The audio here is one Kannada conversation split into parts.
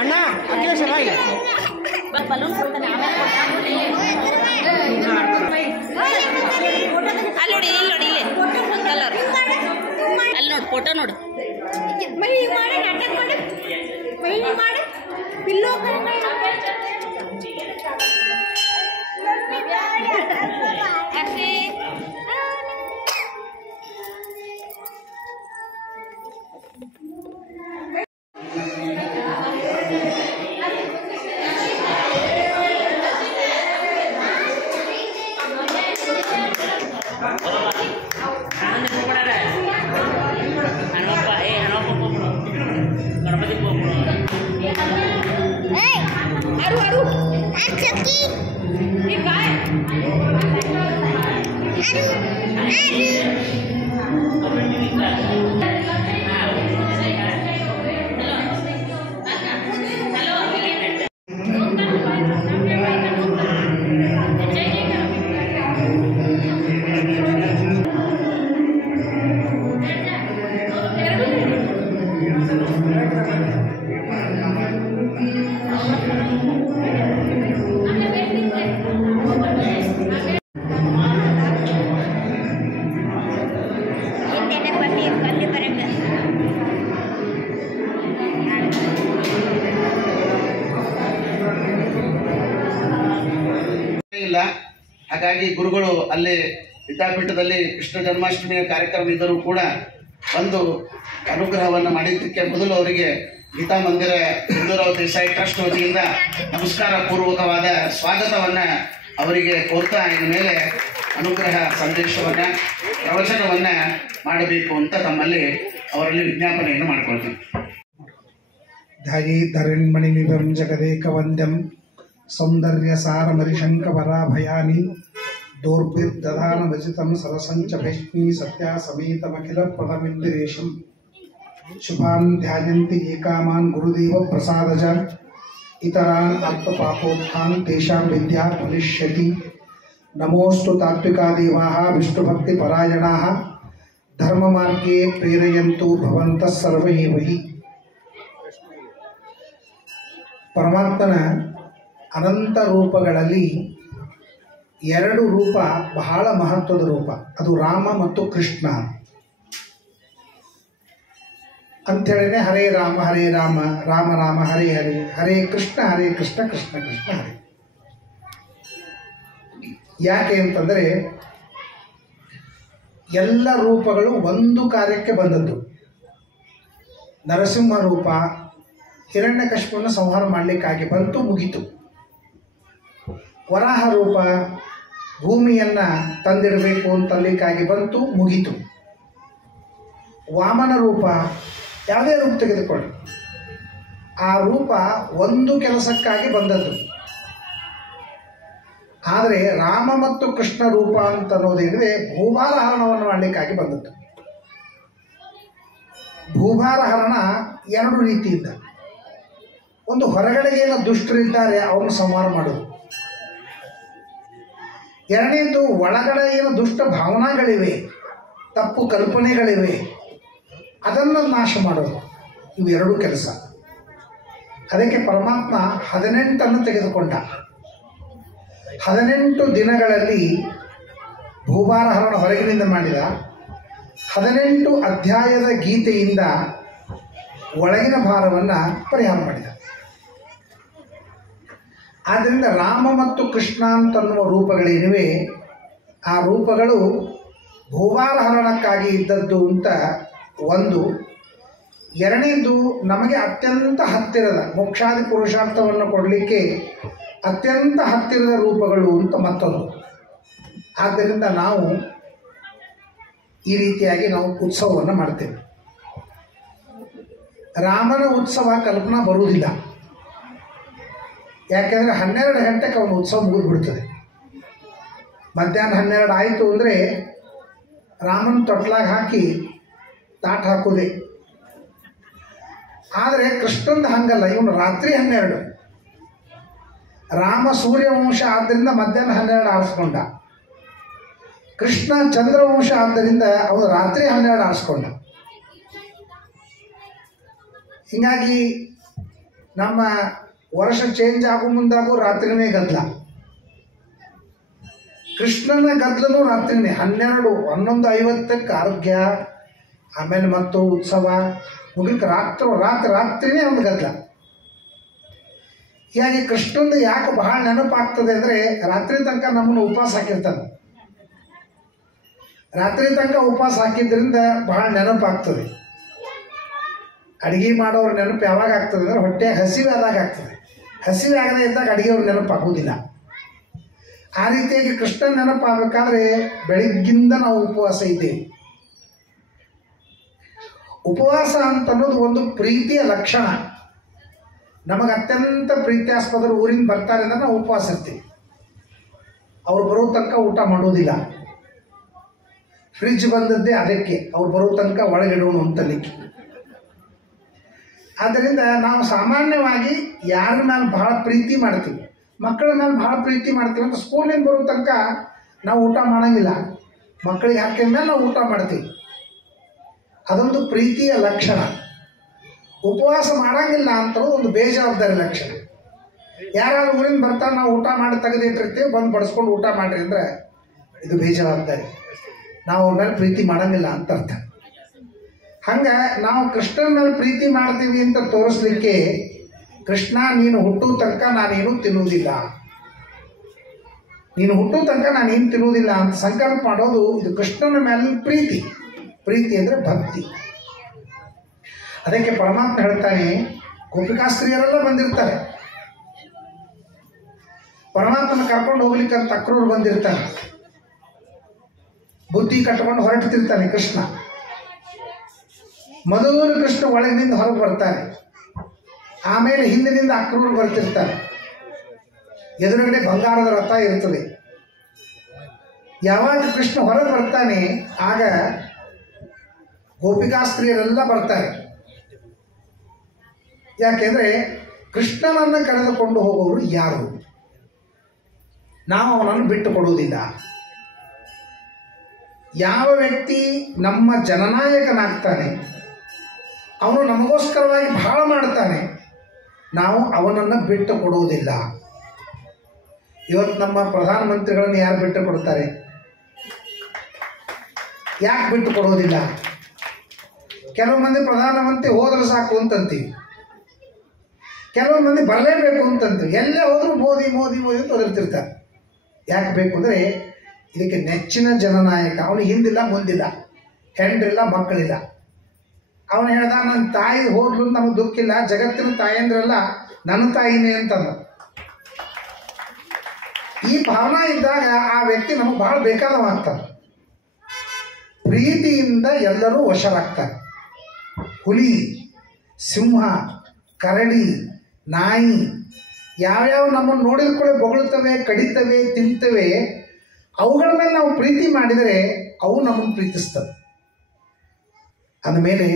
ಅಣ್ಣ ಅಖಿಲೇಶ್ ಅಲ್ಲಿ ನೋಡಿ ಇಲ್ಲಿ ನೋಡಿ ಇಲ್ಲಿ ಕಲರ್ ಅಲ್ಲಿ ನೋಡಿ ಫೋಟೋ ನೋಡು ಹಾಗಾಗಿ ಗುರುಗಳು ಅಲ್ಲಿ ವಿದ್ಯಾಪೀಠದಲ್ಲಿ ಕೃಷ್ಣ ಜನ್ಮಾಷ್ಟಮಿಯ ಕಾರ್ಯಕ್ರಮ ಇದ್ದರೂ ಕೂಡ ಒಂದು ಅನುಗ್ರಹವನ್ನು ಮಾಡಿದ್ದಕ್ಕೆ ಮೊದಲು ಅವರಿಗೆ ಗೀತಾ ಮಂದಿರ ಹಿಂದೂರಾವ್ ದೇಸಾಯಿ ಟ್ರಸ್ಟ್ ವತಿಯಿಂದ ನಮಸ್ಕಾರ ಪೂರ್ವಕವಾದ ಸ್ವಾಗತವನ್ನು ಅವರಿಗೆ ಕೋರ್ತಾ ಇನ್ನು ಮೇಲೆ ಅನುಗ್ರಹ ಸಂದೇಶವನ್ನು ಪ್ರವಚನವನ್ನು ಮಾಡಬೇಕು ಅಂತ ತಮ್ಮಲ್ಲಿ ಅವರಲ್ಲಿ ವಿಜ್ಞಾಪನೆಯನ್ನು ಮಾಡಿಕೊಳ್ತೀವಿ. ಧ್ಯಾಯೇ ಧರಣ್ಮಣಿನಿಧಂ ಜಗದೇಕವಂದ್ಯಂ ಸೌಂದರ್ಯ ಸಾರಮರಿಶಂಕವರಾಭಯಾನಿ ದೌರ್ಭಿರ್ದಧಾನಮಜಿತಂ ಸರಸಂಚ ಭೈಷ್ಮೀ ಸತ್ಯ ಸಮೇತಮಖಿಲ ಪ್ರಥಮಿಂದಿರೇಶಂ ಶುಭಾನ್ ಧ್ಯಾಯಂತಿ ಏಕಾಮಾನ್ ಗುರುದೇವ ಪ್ರಸಾದಜ ಇತರಾನ್ ಅಲ್ಪಪಾಪೋತ್ಥಾನ್ ತೇಷಾಂ ವಿದ್ಯಾ ಫಲಿಷ್ಯತಿ. ನಮೋಸ್ತು ತಾತ್ವಿಕಾ ದೇವಾಃ ವಿಷ್ಣುಭಕ್ತಿ ಪರಾಯಣಾಃ ಧರ್ಮಮಾರ್ಗೇ ಪ್ರೇರಯಂತು ಭವಂತಃ ಸರ್ವ ಏವ ಹಿ. ಪರಮಾತ್ಮನ ಅನಂತ ರೂಪಗಳಲ್ಲಿ ಎರಡು ರೂಪ ಬಹಳ ಮಹತ್ವದ ರೂಪ, ಅದು ರಾಮ ಮತ್ತು ಕೃಷ್ಣ ಅಂಥೇಳಿದ್ರೆ ಹರೇ ರಾಮ ರಾಮ ರಾಮ ಹರೇ ಹರೇ, ಹರೇ ಕೃಷ್ಣ ಕೃಷ್ಣ ಕೃಷ್ಣ ಹರೇ. ಯಾಕೆ ಅಂತಂದರೆ ಎಲ್ಲ ರೂಪಗಳು ಒಂದು ಕಾರ್ಯಕ್ಕೆ ಬಂದದ್ದು. ನರಸಿಂಹ ರೂಪ ಹಿರಣ್ಯಕಶಿಪುವನ್ನು ಸಂಹಾರ ಮಾಡಲಿಕ್ಕಾಗಿ ಬಂತು, ಮುಗಿತು. ವರಾಹ ರೂಪ ಭೂಮಿಯನ್ನು ತಂದಿಡಬೇಕು ಅಂತಲ್ಲಿಕ್ಕಾಗಿ ಬಂತು, ಮುಗಿತು. ವಾಮನ ರೂಪ ಯಾವುದೇ ರೂಪ ತೆಗೆದುಕೊಳ್ಳಿ, ಆ ರೂಪ ಒಂದು ಕೆಲಸಕ್ಕಾಗಿ ಬಂದದ್ದು. ಆದರೆ ರಾಮ ಮತ್ತು ಕೃಷ್ಣ ರೂಪ ಅಂತ ಅನ್ನೋದೇನಿದೆ ಭೂಭಾರ ಹರಣವನ್ನು ಮಾಡಲಿಕ್ಕಾಗಿ ಬಂದದ್ದು. ಭೂಭಾರ ಹರಣ ಎರಡು ರೀತಿಯಿಂದ, ಒಂದು ಹೊರಗಡೆ ಏನು ದುಷ್ಟರಿದ್ದಾರೆ ಅವನು ಸಂಹಾರ ಮಾಡೋದು, ಎರಡನೇದು ಒಳಗಡೆ ಏನು ದುಷ್ಟ ಭಾವನೆಗಳಿವೆ, ತಪ್ಪು ಕಲ್ಪನೆಗಳಿವೆ, ಅದನ್ನು ನಾಶ ಮಾಡೋದು. ಇವು ಎರಡೂ ಕೆಲಸ. ಅದಕ್ಕೆ ಪರಮಾತ್ಮ 18 ತೆಗೆದುಕೊಂಡ. 18 ದಿನಗಳಲ್ಲಿ ಭೂಭಾರ ಹರಣ ಹೊರಗಿನಿಂದ ಮಾಡಿದ. 18 ಅಧ್ಯಾಯದ ಗೀತೆಯಿಂದ ಒಳಗಿನ ಭಾರವನ್ನು ಪರಿಹಾರ ಮಾಡಿದ. ಆದ್ದರಿಂದ ರಾಮ ಮತ್ತು ಕೃಷ್ಣ ಅಂತನ್ನುವ ರೂಪಗಳೇನಿವೆ ಆ ರೂಪಗಳು ಭೂಭಾರ ಹರಣಕ್ಕಾಗಿ ಇದ್ದದ್ದು ಅಂತ ಒಂದು. ಎರಡನೇದು, ನಮಗೆ ಅತ್ಯಂತ ಹತ್ತಿರದ ಮೋಕ್ಷಾದಿ ಪುರುಷಾರ್ಥವನ್ನು ಕೊಡಲಿಕ್ಕೆ ಅತ್ಯಂತ ಹತ್ತಿರದ ರೂಪಗಳು ಅಂತ ಮತ್ತೊಂದು. ಆದ್ದರಿಂದ ನಾವು ಈ ರೀತಿಯಾಗಿ ನಾವು ಉತ್ಸವವನ್ನು ಮಾಡ್ತೇವೆ. ರಾಮನ ಉತ್ಸವ ಕಲ್ಪನಾ ಬರುವುದಿಲ್ಲ. ಯಾಕೆಂದರೆ 12 ಗಂಟೆಗೆ ಅವನ ಉತ್ಸವ ಮುಗಿದ್ಬಿಡ್ತದೆ. ಮಧ್ಯಾಹ್ನ 12 ಆಯಿತು ಅಂದರೆ ರಾಮನ ತೊಟ್ಲಾಗ ಹಾಕಿ ತಾಟ್ ಹಾಕೋದೆ. ಆದರೆ ಕೃಷ್ಣಂದು ಹಂಗಲ್ಲ, ಇವನು ರಾತ್ರಿ 12. ರಾಮ ಸೂರ್ಯವಂಶ ಆದ್ದರಿಂದ ಮಧ್ಯಾಹ್ನ 12 ಆರಿಸ್ಕೊಂಡ. ಕೃಷ್ಣ ಚಂದ್ರವಂಶ ಆದ್ದರಿಂದ ಅವನು ರಾತ್ರಿ 12 ಆರಿಸ್ಕೊಂಡ. ಹೀಗಾಗಿ ನಮ್ಮ ವರ್ಷ ಚೇಂಜ್ ಆಗೋ ಮುಂದಾಗೂ ರಾತ್ರಿನೇ ಗದ್ದಲ. ಕೃಷ್ಣನ ಗದ್ದಲೂ ರಾತ್ರಿನೇ 12, 11:50 ಆರೋಗ್ಯ, ಆಮೇಲೆ ಮತ್ತು ಉತ್ಸವ ಮುಗಿಕ್ಕೆ ರಾತ್ರಿನೇ ಒಂದು ಗದ್ದಲ. ಹೀಗಾಗಿ ಕೃಷ್ಣಂದು ಯಾಕೆ ಬಹಳ ನೆನಪಾಗ್ತದೆ ಅಂದರೆ ರಾತ್ರಿ ತನಕ ನಮ್ಮನ್ನು ಉಪವಾಸ ಹಾಕಿರ್ತಾನೆ. ರಾತ್ರಿ ತನಕ ಉಪವಾಸ ಹಾಕಿದ್ರಿಂದ ಬಹಳ ನೆನಪಾಗ್ತದೆ. ಅಡುಗೆ ಮಾಡೋರ ನೆನಪು ಯಾವಾಗ ಆಗ್ತದೆ ಅಂದರೆ ಹೊಟ್ಟೆಗೆ ಹಸಿವೆ ಆದಾಗ ಆಗ್ತದೆ. ಹಸಿವೆ ಆಗದೆ ಇದ್ದಾಗ ಅಡುಗೆಯವ್ರ ನೆನಪಾಗೋದಿಲ್ಲ. ಆ ರೀತಿಯಾಗಿ ಕೃಷ್ಣನ ನೆನಪಾಗಬೇಕಾದ್ರೆ ಬೆಳಗ್ಗಿಂದ ನಾವು ಉಪವಾಸ ಇದ್ದೇವೆ. ಉಪವಾಸ ಅಂತನ್ನೋದು ಒಂದು ಪ್ರೀತಿಯ ಲಕ್ಷಣ. ನಮಗೆ ಅತ್ಯಂತ ಪ್ರೀತ್ಯಾಸ್ಪದರು ಊರಿಂದ ಬರ್ತಾರೆ ಅಂದರೆ ನಾವು ಉಪವಾಸ ಇರ್ತೀವಿ. ಅವ್ರು ಬರೋ ತನಕ ಊಟ ಮಾಡೋದಿಲ್ಲ. ಫ್ರಿಜ್ ಬಂದದ್ದೇ ಅದಕ್ಕೆ, ಅವ್ರು ಬರೋ ತನಕ ಒಳಗಿಡೋಣ ಅಂತಲಿಕ್ಕೆ. ಆದ್ದರಿಂದ ನಾವು ಸಾಮಾನ್ಯವಾಗಿ ಯಾರ ಮೇಲೆ ಬಹಳ ಪ್ರೀತಿ ಮಾಡ್ತೀವಿ, ಮಕ್ಕಳ ಮೇಲೆ ಬಹಳ ಪ್ರೀತಿ ಮಾಡ್ತೀವಿ ಅಂತ ಸ್ಕೂಲಿಂದ ಬರೋ ತನಕ ನಾವು ಊಟ ಮಾಡೋಂಗಿಲ್ಲ. ಮಕ್ಕಳಿಗೆ ಹಾಕಿದ ಮೇಲೆ ನಾವು ಊಟ ಮಾಡ್ತೀವಿ. ಅದೊಂದು ಪ್ರೀತಿಯ ಲಕ್ಷಣ. ಉಪವಾಸ ಮಾಡೋಂಗಿಲ್ಲ ಅಂತ ಒಂದು ಬೇಜವಾಬ್ದಾರಿ ಲಕ್ಷಣ. ಯಾರಾದ್ರೂ ಊರಿಂದ ಬರ್ತಾರೆ, ನಾವು ಊಟ ಮಾಡಿ ತೆಗೆದಿಟ್ಟಿರ್ತೀವಿ, ಬಂದು ಬಡಿಸ್ಕೊಂಡು ಊಟ ಮಾಡಿರಿ ಅಂದರೆ ಇದು ಬೇಜವಾಬ್ದಾರಿ. ನಾವು ಅವ್ರ ಮೇಲೆ ಪ್ರೀತಿ ಮಾಡೋಂಗಿಲ್ಲ ಅಂತ ಅರ್ಥ. ಹಂಗೆ ನಾವು ಕೃಷ್ಣನ ಮೇಲೆ ಪ್ರೀತಿ ಮಾಡ್ತೀವಿ ಅಂತ ತೋರಿಸ್ಲಿಕ್ಕೆ, ಕೃಷ್ಣ ನೀನು ಹುಟ್ಟೋ ತನಕ ನಾನೇನು ತಿನ್ನುವುದಿಲ್ಲ, ನೀನು ಹುಟ್ಟೋ ತನಕ ನಾನೇನು ತಿನ್ನುವುದಿಲ್ಲ ಅಂತ ಸಂಕಲ್ಪ ಮಾಡೋದು ಇದು ಕೃಷ್ಣನ ಮೇಲೆ ಪ್ರೀತಿ. ಪ್ರೀತಿ ಅಂದರೆ ಭಕ್ತಿ. ಅದಕ್ಕೆ ಪರಮಾತ್ಮ ಹೇಳ್ತಾನೆ, ಗೋಪಿಕಾಸ್ತ್ರೀಯರೆಲ್ಲ ಬಂದಿರ್ತಾರೆ, ಪರಮಾತ್ಮನ ಕರ್ಕೊಂಡು ಹೋಗ್ಲಿಕ್ಕೆ ಅಂತ ಅಕ್ರೂರು ಬಂದಿರ್ತಾನೆ, ಬುದ್ಧಿ ಕಟ್ಕೊಂಡು ಹೊರಟಿರ್ತಾನೆ ಕೃಷ್ಣ. ಮೊದಲು ಕೃಷ್ಣ ಒಳಗಿನಿಂದ ಹೊರಗೆ ಬರ್ತಾನೆ, ಆಮೇಲೆ ಹಿಂದಿನಿಂದ ಅಕ್ರೂರು ಬರ್ತಿರ್ತಾನೆ. ಎದುರುಗಡೆ ಬಂಗಾರದ ರಥ ಇರ್ತದೆ. ಯಾವಾಗ ಕೃಷ್ಣ ಹೊರಗೆ ಬರ್ತಾನೆ ಆಗ ಗೋಪಿಕಾಸ್ತ್ರೀಯರೆಲ್ಲ ಬರ್ತಾರೆ. ಯಾಕೆಂದರೆ ಕೃಷ್ಣನನ್ನು ಕರೆದುಕೊಂಡು ಹೋಗೋರು ಯಾರು? ನಾವು ಅವನನ್ನು ಬಿಟ್ಟು ಕೊಡುವುದಿಲ್ಲ. ಯಾವ ವ್ಯಕ್ತಿ ನಮ್ಮ ಜನನಾಯಕನಾಗ್ತಾನೆ, ಅವನು ನಮಗೋಸ್ಕರವಾಗಿ ಬಹಳ ಮಾಡ್ತಾನೆ, ನಾವು ಅವನನ್ನು ಬಿಟ್ಟು ಕೊಡುವುದಿಲ್ಲ. ಇವತ್ತು ನಮ್ಮ ಪ್ರಧಾನಮಂತ್ರಿಗಳನ್ನು ಯಾರು ಬಿಟ್ಟು ಕೊಡ್ತಾರೆ? ಯಾಕೆ ಬಿಟ್ಟು ಕೊಡೋದಿಲ್ಲ? ಕೆಲವು ಮಂದಿ ಪ್ರಧಾನಮಂತ್ರಿ ಹೋದ್ರೆ ಸಾಕು ಅಂತಂತೀವಿ, ಕೆಲವು ಮಂದಿ ಬರಲೇಬೇಕು ಅಂತಂತೀವಿ. ಎಲ್ಲೇ ಹೋದರೂ ಮೋದಿ ಮೋದಿ ಮೋದಿ ಅಂತ ಒದರ್ತಿರ್ತಾರೆ. ಯಾಕೆ ಬೇಕು ಅಂದರೆ ಇದಕ್ಕೆ ನೆಚ್ಚಿನ ಜನನಾಯಕ. ಅವನು ಹಿಂದಿಲ್ಲ ಮುಂದಿಲ್ಲ, ಹೆಂಡ್ರಿಲ್ಲ ಮಕ್ಕಳಿಲ್ಲ. ಅವನು ಹೇಳ್ದ, ನನ್ನ ತಾಯಿ ಹೋದ್ಲು ನಮಗೆ ದುಃಖಿಲ್ಲ, ಜಗತ್ತಿನ ತಾಯಂದ್ರೆಲ್ಲ ನನ್ನ ತಾಯಿನೇ ಅಂತಂದ. ಈ ಭಾವನಾ ಇದ್ದಾಗ ಆ ವ್ಯಕ್ತಿ ನಮಗೆ ಬಹಳ ಬೇಕಾದವಾಗ್ತಾನೆ. ಪ್ರೀತಿಯಿಂದ ಎಲ್ಲರೂ ವಶರಾಗ್ತಾರೆ. ಹುಲಿ, ಸಿಂಹ, ಕರಡಿ, ನಾಯಿ ಯಾವ್ಯಾವ ನಮ್ಮನ್ನು ನೋಡಿದ ಕೂಡ ಬೊಗಳುತ್ತವೆ, ಕಡಿತವೆ, ತಿಂತವೆ, ಅವುಗಳ ಮೇಲೆ ನಾವು ಪ್ರೀತಿ ಮಾಡಿದರೆ ಅವು ನಮ್ಮನ್ನು ಪ್ರೀತಿಸ್ತವೆ. ಅಂದಮೇಲೆ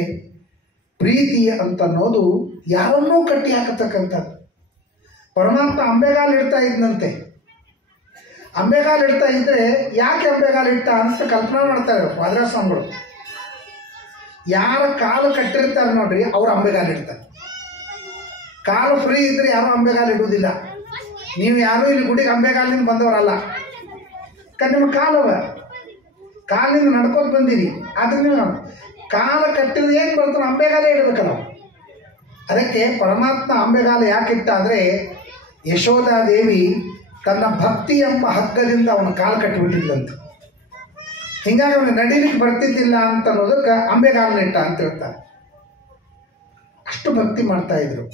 ಪ್ರೀತಿ ಅಂತನ್ನೋದು ಯಾರನ್ನೂ ಕಟ್ಟಿ ಹಾಕತಕ್ಕಂಥದ್ದು. ಪರಮಾತ್ಮ ಅಂಬೆಗಾಲು ಇಡ್ತಾ ಇದ್ದಂತೆ. ಅಂಬೆಗಾಲು ಇಡ್ತಾ ಇದ್ದರೆ ಯಾಕೆ ಅಂಬೆಗಾಲು ಇಟ್ಟ ಅಂತ ಕಲ್ಪನಾ ಮಾಡ್ತಾರೆ ವಾದರಾಜಸ್ವಾಮಿಗಳು. ಯಾರ ಕಾಲು ಕಟ್ಟಿರ್ತಾರೆ ನೋಡ್ರಿ, ಅವ್ರು ಅಂಬೆಗಾಲು ಇಡ್ತಾರೆ. ಕಾಲು ಫ್ರೀ ಇದ್ರೆ ಯಾರೂ ಅಂಬೆಗಾಲು ಇಡುವುದಿಲ್ಲ. ನೀವು ಯಾರೂ ಇಲ್ಲಿ ಗುಡಿಗೆ ಅಂಬೆಗಾಲಿನಿಂದ ಬಂದವರಲ್ಲ. ನಿಮ್ಮ ಕಾಲವ ಕಾಲಿನಿಂದ ನಡ್ಕೊಂಡು ಬಂದೀವಿ, ಆದ್ರೆ ನೀವು ಕಾಲ ಕಟ್ಟಿದ್ರೆ ಏನು ಬರ್ತಾನೆ? ಅಂಬೆಗಾಲೇ ಇಡಬೇಕಲ್ಲ. ಅದಕ್ಕೆ ಪರಮಾತ್ಮ ಅಂಬೆಗಾಲ ಯಾಕಿಟ್ಟ ಅಂದರೆ ಯಶೋಧಾದೇವಿ ತನ್ನ ಭಕ್ತಿ ಎಂಬ ಹಗ್ಗದಿಂದ ಅವನ ಕಾಲು ಕಟ್ಟಿಬಿಟ್ಟಿದ್ಲಂತ. ಹೀಗಾಗಿ ಅವನು ನಡೀಲಿಕ್ಕೆ ಬರ್ತಿದ್ದಿಲ್ಲ ಅಂತ ಅನ್ನೋದಕ್ಕೆ ಅಂಬೆಗಾಲನಿಟ್ಟ ಅಂತ ಹೇಳ್ತಾರೆ. ಅಷ್ಟು ಭಕ್ತಿ ಮಾಡ್ತಾ ಇದ್ರು.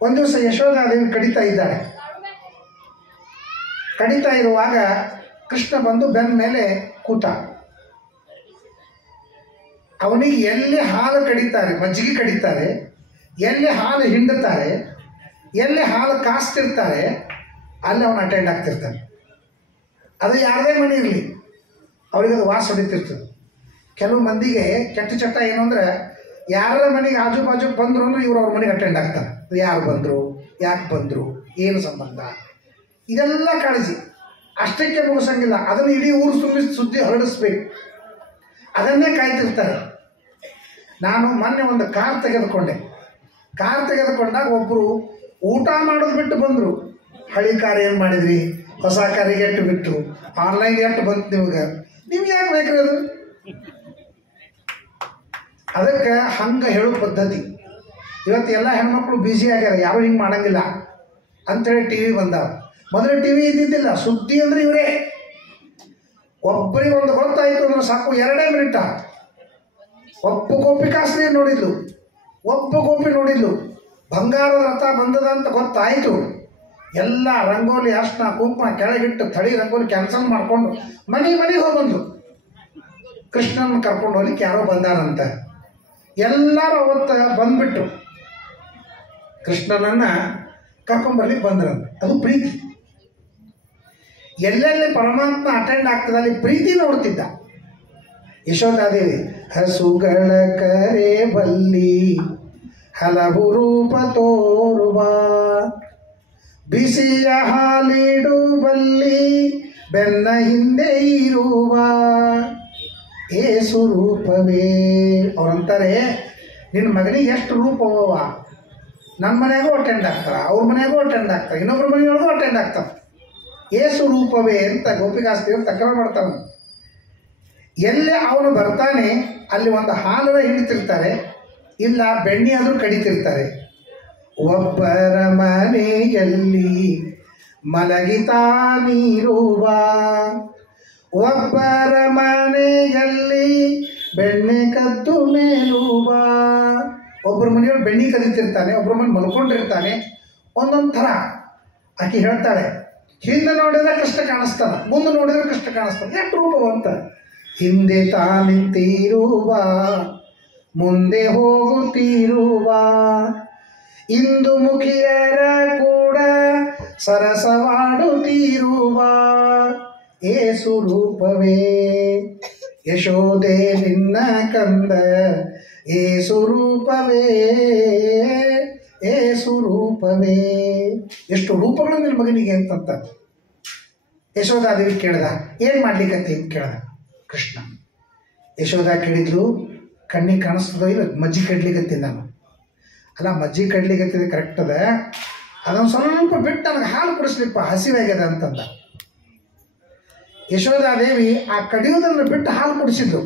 ಒಂದು ದಿವಸ ಯಶೋಧಾದೇವಿ ಕಡಿತಾ ಇದ್ದಾಳೆ. ಕಡಿತಾ ಇರುವಾಗ ಕೃಷ್ಣ ಬಂದು ಬೆನ್ನ ಮೇಲೆ ಕೂತ. ಅವನಿಗೆ ಎಲ್ಲಿ ಹಾಲು ಕಡಿತಾರೆ, ಮಜ್ಜಿಗೆ ಕಡಿತಾರೆ, ಎಲ್ಲಿ ಹಾಲು ಹಿಂಡುತ್ತಾರೆ, ಎಲ್ಲಿ ಹಾಲು ಕಾಸ್ತಿರ್ತಾರೆ, ಅಲ್ಲಿ ಅವನು ಅಟೆಂಡ್ ಆಗ್ತಿರ್ತಾನೆ. ಅದು ಯಾರದೇ ಮನೆ ಇರಲಿ ಅವ್ರಿಗೆ ಅದು ವಾಸ ಹೊಡಿತಿರ್ತದೆ. ಕೆಲವು ಮಂದಿಗೆ ಕೆಟ್ಟ ಚಟ್ಟ ಏನು ಅಂದರೆ, ಯಾರ ಮನೆಗೆ ಆಜು ಬಾಜು ಬಂದರು ಅಂದ್ರೆ ಇವರು ಅವ್ರ ಮನೆಗೆ ಅಟೆಂಡ್ ಆಗ್ತಾರೆ. ಯಾರು ಬಂದರು, ಯಾಕೆ ಬಂದರು, ಏನು ಸಂಬಂಧ, ಇದೆಲ್ಲ ಕಾಳಜಿ. ಅಷ್ಟಕ್ಕೆ ಮುಗಿಸಂಗಿಲ್ಲ, ಅದನ್ನು ಇಡೀ ಊರು ಸುದ್ದಿ ಹರಡಿಸ್ಬೇಕು, ಅದನ್ನೇ ಕಾಯ್ತಿರ್ತಾರೆ. ನಾನು ಮೊನ್ನೆ ಒಂದು ಕಾರ್ ತೆಗೆದುಕೊಂಡಾಗ ಒಬ್ಬರು ಊಟ ಮಾಡೋದು ಬಿಟ್ಟು ಬಂದರು. ಹಳಿ ಕಾರ್ ಏನು ಮಾಡಿದ್ರಿ, ಹೊಸ ಕಾರಿಗೆ ಎಷ್ಟು ಬಿಟ್ಟು, ಆನ್ಲೈನ್ ಎಷ್ಟು ಬಂತು ನಿಮ್ಗೆ ಯಾಕೆ ಬೇಕ್ರಿ ಅದು? ಅದಕ್ಕೆ ಹಂಗೆ ಹೇಳೋ ಪದ್ಧತಿ. ಇವತ್ತು ಎಲ್ಲ ಹೆಣ್ಮಕ್ಳು ಬ್ಯುಸಿ ಆಗ್ಯಾರ, ಯಾರು ಹಿಂಗೆ ಮಾಡಂಗಿಲ್ಲ ಅಂಥೇಳಿ ಟಿ ವಿ ಬಂದಾವ. ಮೊದಲು ಟಿ ವಿ ಇದ್ದಿದ್ದಿಲ್ಲ, ಸುದ್ದಿ ಅಂದರೆ ಇವರೇ. ಒಬ್ಬರಿಗೆ ಒಂದು ಗೊತ್ತಾಯಿತು ಅಂದ್ರೆ ಸಾಕು 2 ಮಿನಿಟ. ಒಬ್ಬ ಗೋಪಿಕಾಸ್ತ್ರೀ ನೋಡಿದ್ಲು, ಒಬ್ಬ ಗೋಪಿ ನೋಡಿದ್ಲು, ಬಂಗಾರದ ರಥ ಬಂದದ ಅಂತ ಗೊತ್ತಾಯಿತು. ಎಲ್ಲ ರಂಗೋಲಿ ಅರ್ಶನ ಕುಂಕುಮ ಕೆಳಗಿಟ್ಟು ಥಳಿ ರಂಗೋಲಿ ಕ್ಯಾನ್ಸಲ್ ಮಾಡಿಕೊಂಡು ಮನೆಗೆ ಹೋಗ್ಬಂದು ಕೃಷ್ಣನ ಕರ್ಕೊಂಡು ಹೋಗ್ಲಿಕ್ಕೆ ಯಾರೋ ಬಂದಾರಂತ. ಎಲ್ಲರೂ ಅವತ್ತು ಬಂದ್ಬಿಟ್ರು, ಕೃಷ್ಣನನ್ನು ಕರ್ಕೊಂಡ್ಬರ್ಲಿಕ್ಕೆ ಬಂದ್ರಂತ. ಅದು ಪ್ರೀತಿ. ಎಲ್ಲೆಲ್ಲಿ ಪರಮಾತ್ಮ ಅಟೆಂಡ್ ಆಗ್ತದೆ ಅಲ್ಲಿ ಪ್ರೀತಿ ನೋಡ್ತಿದ್ದ. ಯಶೋಧಾದೇವಿ ಹಸುಗಳ ಕರೆ ಬಲ್ಲಿ ಹಲವು ರೂಪ ತೋರುವ, ಬಿಸಿಯ ಹಾಲಿಡು ಬಲ್ಲಿ ಬೆನ್ನ ಹಿಂದೆ ಇರುವ ಏಸು ರೂಪವೇ. ಅವ್ರಂತಾರೆ, ನಿನ್ನ ಮಗನಿಗೆ ಎಷ್ಟು ರೂಪವ, ನಮ್ಮ ಮನೆಯಾಗೂ ಅಟೆಂಡ್ ಆಗ್ತಾರೆ, ಅವ್ರ ಮನೆಯಾಗೂ ಅಟೆಂಡ್ ಆಗ್ತಾರೆ, ಇನ್ನೊಬ್ರ ಮನೆಯೊಳಗೂ ಅಟೆಂಡ್ ಆಗ್ತಾರೆ. ಏಸು ರೂಪವೇ ಅಂತ ಗೋಪಿಕಾಸ್ತ್ರೀಯರು ತಕರಾರು ಮಾಡ್ತಾನೆ. ಎಲ್ಲಿ ಅವನು ಬರ್ತಾನೆ ಅಲ್ಲಿ ಒಂದು ಹಾಲರ ಹಿಂಡ್ತಿರ್ತಾರೆ, ಇಲ್ಲ ಬೆಣ್ಣೆ ಆದರೂ ಕಡಿತಿರ್ತಾರೆ. ಒಬ್ಬರ ಮನೆಯಲ್ಲಿ ಮಲಗಿತಾನಿರುವ, ಒಬ್ಬರ ಮನೆಯಲ್ಲಿ ಬೆಣ್ಣೆ ಕದ್ದು ಮೇಲುವ. ಒಬ್ಬರ ಮನೆಯೊಳಗೆ ಬೆಣ್ಣೆ ಕದಿತಿರ್ತಾನೆ, ಒಬ್ಬರ ಮನೆ ಮಲ್ಕೊಂಡಿರ್ತಾನೆ. ಒಂದೊಂದು ಥರ. ಆಕೆ ಹೇಳ್ತಾಳೆ, ಹಿಂದೆ ನೋಡಿದ್ರೆ ಕಷ್ಟ ಕಾಣಿಸ್ತಾನ, ಮುಂದೆ ನೋಡಿದ್ರೆ ಕಷ್ಟ ಕಾಣಿಸ್ತಾನೆ. ಎಷ್ಟು ರೂಪವ ಅಂತ. ಹಿಂದೆ ತಾನಿಂತಿರುವ, ಮುಂದೆ ಹೋಗುತ್ತಿರುವ, ಇಂದು ಮುಖಿಯರ ಕೂಡ ಸರಸವಾಡುತ್ತಿರುವ ಏಸು ರೂಪವೇ. ಯಶೋದೆ ನಿನ್ನ ಕಂದ ಏಸು ರೂಪವೇ, ಏಸು ರೂಪವೇ. ಎಷ್ಟು ರೂಪಗಳು ನಿನ್ನ ಮಗನಿಗೆ ಅಂತಂತ ಯಶೋಧಾದೇವಿ ಕೇಳ್ದ. ಏನು ಮಾಡ್ಲಿಕ್ಕಂತ ಏನು ಕೇಳ್ದ ಕೃಷ್ಣ. ಯಶೋಧ ಕೇಳಿದ್ರು, ಕಣ್ಣಿಗೆ ಕಾಣಿಸ್ತದೋ ಇಲ್ಲ, ಮಜ್ಜಿಗೆ ಕಡ್ಲಿಕ್ಕತ್ತೀನಿ ನಾನು. ಅಲ್ಲ, ಮಜ್ಜಿಗೆ ಕಡ್ಲಿಕ್ಕತ್ತಿದೆ ಕರೆಕ್ಟ್ ಅದ, ಅದೊಂದು ಸ್ವಲ್ಪ ಬಿಟ್ಟು ನನಗೆ ಹಾಲು ಕುಡಿಸ್ಲಿಪ್ಪ, ಹಸಿವಾಗ್ಯದ ಅಂತಂದ. ಯಶೋಧಾದೇವಿ ಆ ಕಡಿಯೋದನ್ನು ಬಿಟ್ಟು ಹಾಲು ಕುಡಿಸಿದ್ರು.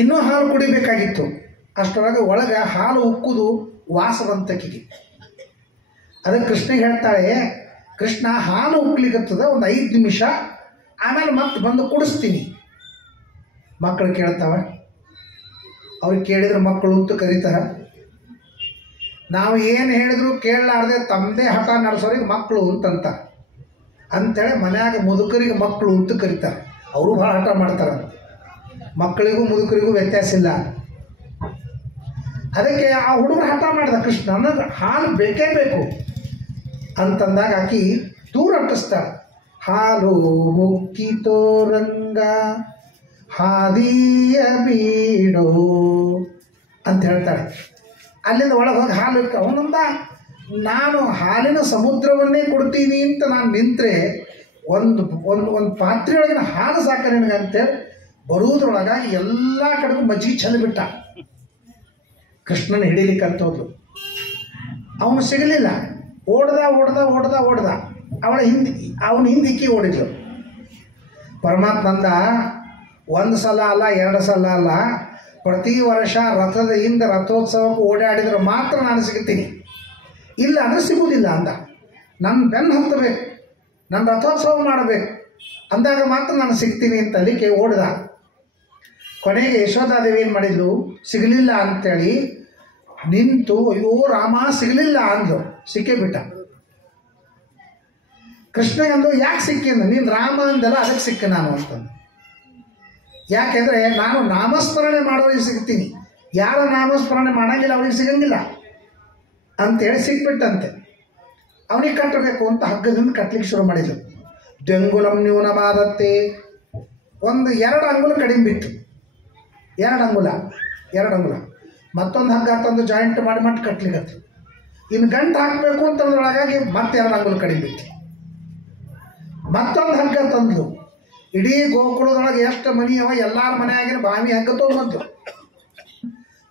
ಇನ್ನೂ ಹಾಲು ಕುಡಿಬೇಕಾಗಿತ್ತು. ಅಷ್ಟರೊಳಗೆ ಒಳಗೆ ಹಾಲು ಉಕ್ಕುದು ವಾಸ ಬಂತಕ್ಕಿಗೆ. ಅದಕ್ಕೆ ಕೃಷ್ಣಿಗೆ ಹೇಳ್ತಾಳೆ, ಕೃಷ್ಣ ಹಾಲು ಉಕ್ಲಿಕ್ಕತ್ತದ, ಒಂದು 5 ನಿಮಿಷ, ಆಮೇಲೆ ಮತ್ತೆ ಬಂದು ಕುಡಿಸ್ತೀನಿ. ಮಕ್ಕಳು ಕೇಳ್ತಾವ. ಅವ್ರಿಗೆ ಕೇಳಿದ್ರೆ ಮಕ್ಕಳು ಅಂತ ಕರೀತಾರ. ನಾವು ಏನು ಹೇಳಿದ್ರು ಕೇಳಲಾರ್ದೆ ತಮ್ಮದೇ ಹಠ ನಡೆಸೋರಿಗೆ ಮಕ್ಕಳು ಅಂತಂತ ಅಂಥೇಳಿ ಮನ್ಯಾಗ ಮುದುಕರಿಗೆ ಮಕ್ಕಳು ಅಂತ ಕರೀತಾರೆ. ಅವರು ಭಾಳ ಹಠ ಮಾಡ್ತಾರೆ. ಮಕ್ಕಳಿಗೂ ಮುದುಕರಿಗೂ ವ್ಯತ್ಯಾಸ ಇಲ್ಲ. ಅದಕ್ಕೆ ಆ ಹುಡುಗರು ಹಠ ಮಾಡಿದ, ಕೃಷ್ಣ ಅನ್ನೋದು ಹಾಲು ಬೇಕೇ ಬೇಕು ಅಂತಂದಾಗ ಆಕಿ ದೂರ ಅಟ್ಟಿಸ್ತಾಳೆ. ಹಾಲು ಮುಕ್ಕಿತೋ ರಂಗ ಹಾದಿಯ ಬೀಡೋ ಅಂತ ಹೇಳ್ತಾಳೆ. ಅಲ್ಲಿಂದ ಒಳಗೆ ಹೋಗಿ ಹಾಲು ಇಟ್ಟ. ಅವನಂದ, ನಾನು ಹಾಲಿನ ಸಮುದ್ರವನ್ನೇ ಕೊಡ್ತೀನಿ ಅಂತ ನಾನು ನಿಂತರೆ ಒಂದು ಒಂದು ಒಂದು ಪಾತ್ರೆಯೊಳಗಿನ ಹಾಲು ಸಾಕ ನಿನಗೆ ಅಂತೇಳಿ ಬರುವುದ್ರೊಳಗಾಗಿ ಎಲ್ಲ ಕಡೆಗೂ ಮಜ್ಜಿಗೆ ಚೆಲ್ಲಿಬಿಟ್ಟ. ಕೃಷ್ಣನ ಹಿಡಿಲಿಕ್ಕಂತ ಹೋದ್ಲು. ಅವನು ಸಿಗಲಿಲ್ಲ. ಓಡ್ದ ಅವನ ಹಿಂದಿಕ್ಕಿ ಓಡಿದ್ಲು. ಪರಮಾತ್ಮಂದ, 1 ಸಲ ಅಲ್ಲ, 2 ಸಲ ಅಲ್ಲ, ಪ್ರತಿ ವರ್ಷ ರಥದ ಹಿಂದೆ ರಥೋತ್ಸವಕ್ಕೆ ಓಡಾಡಿದ್ರೆ ಮಾತ್ರ ನಾನು ಸಿಗ್ತೀನಿ. ಇಲ್ಲ ಅಂದರೆ ಸಿಗುವುದಿಲ್ಲ ಅಂದ. ನನ್ನ ಬೆನ್ನು ಹತ್ತಬೇಕು, ನನ್ನ ರಥೋತ್ಸವ ಮಾಡಬೇಕು ಅಂದಾಗ ಮಾತ್ರ ನಾನು ಸಿಗ್ತೀನಿ ಅಂತ ಅಲ್ಲಿಗೆ ಓಡ್ದ. ಕೊನೆಗೆ ಯಶೋಧಾದೇವಿ ಏನು ಮಾಡಿದ್ಲು, ಸಿಗಲಿಲ್ಲ ಅಂತೇಳಿ ನಿಂತು ಅಯ್ಯೋ ರಾಮ ಸಿಗಲಿಲ್ಲ ಅಂದ್ಲು. ಸಿಕ್ಕೇ ಬಿಟ್ಟ. ಕೃಷ್ಣಗಂದು ಯಾಕೆ ಸಿಕ್ಕಿಂದ, ನೀನು ರಾಮ ಅಂದಲ್ಲ ಅದಕ್ಕೆ ಸಿಕ್ಕ ನಾನು ಅಂತಂದು. ಯಾಕೆಂದರೆ ನಾನು ನಾಮಸ್ಮರಣೆ ಮಾಡೋರಿಗೆ ಸಿಗ್ತೀನಿ, ಯಾರ ನಾಮಸ್ಮರಣೆ ಮಾಡೋಂಗಿಲ್ಲ ಅವ್ರಿಗೆ ಸಿಗಂಗಿಲ್ಲ ಅಂತೇಳಿ ಸಿಕ್ಬಿಟ್ಟಂತೆ. ಅವನಿಗೆ ಕಟ್ಟಬೇಕು ಅಂತ ಹಗ್ಗದಿಂದ ಕಟ್ಟಲಿಕ್ಕೆ ಶುರು ಮಾಡಿದ್ರು. ದ್ವಂಗುಲಂ ನ್ಯೂನಮಾದತ್ತೆ, 2 ಅಂಗುಲ ಕಡಿಮೆ ಬಿತ್ತು, 2 ಅಂಗುಲ ಮತ್ತೊಂದು ಹಗ್ಗ ತಂದು ಜಾಯಿಂಟ್ ಮಾಡಿ ಮಟ್ಟು ಕಟ್ಲಿಕ್ಕೆ. ಇನ್ನು ಗಂಟು ಹಾಕಬೇಕು ಅಂತಂದ್ರೊಳಗಾಗಿ ಮತ್ತೆ 2 ಅಂಗುಲ ಕಡಿಮೆ ಬಿತ್ತು. ಮತ್ತೊಂದು ಹಗ್ಗ ತಂದು ಇಡೀ ಗೋಕುಳದೊಳಗೆ ಎಷ್ಟು ಮನಿ ಅವ ಎಲ್ಲರ ಮನೆಯಾಗಿನ ಬಾವಿ ಹಗ್ಗ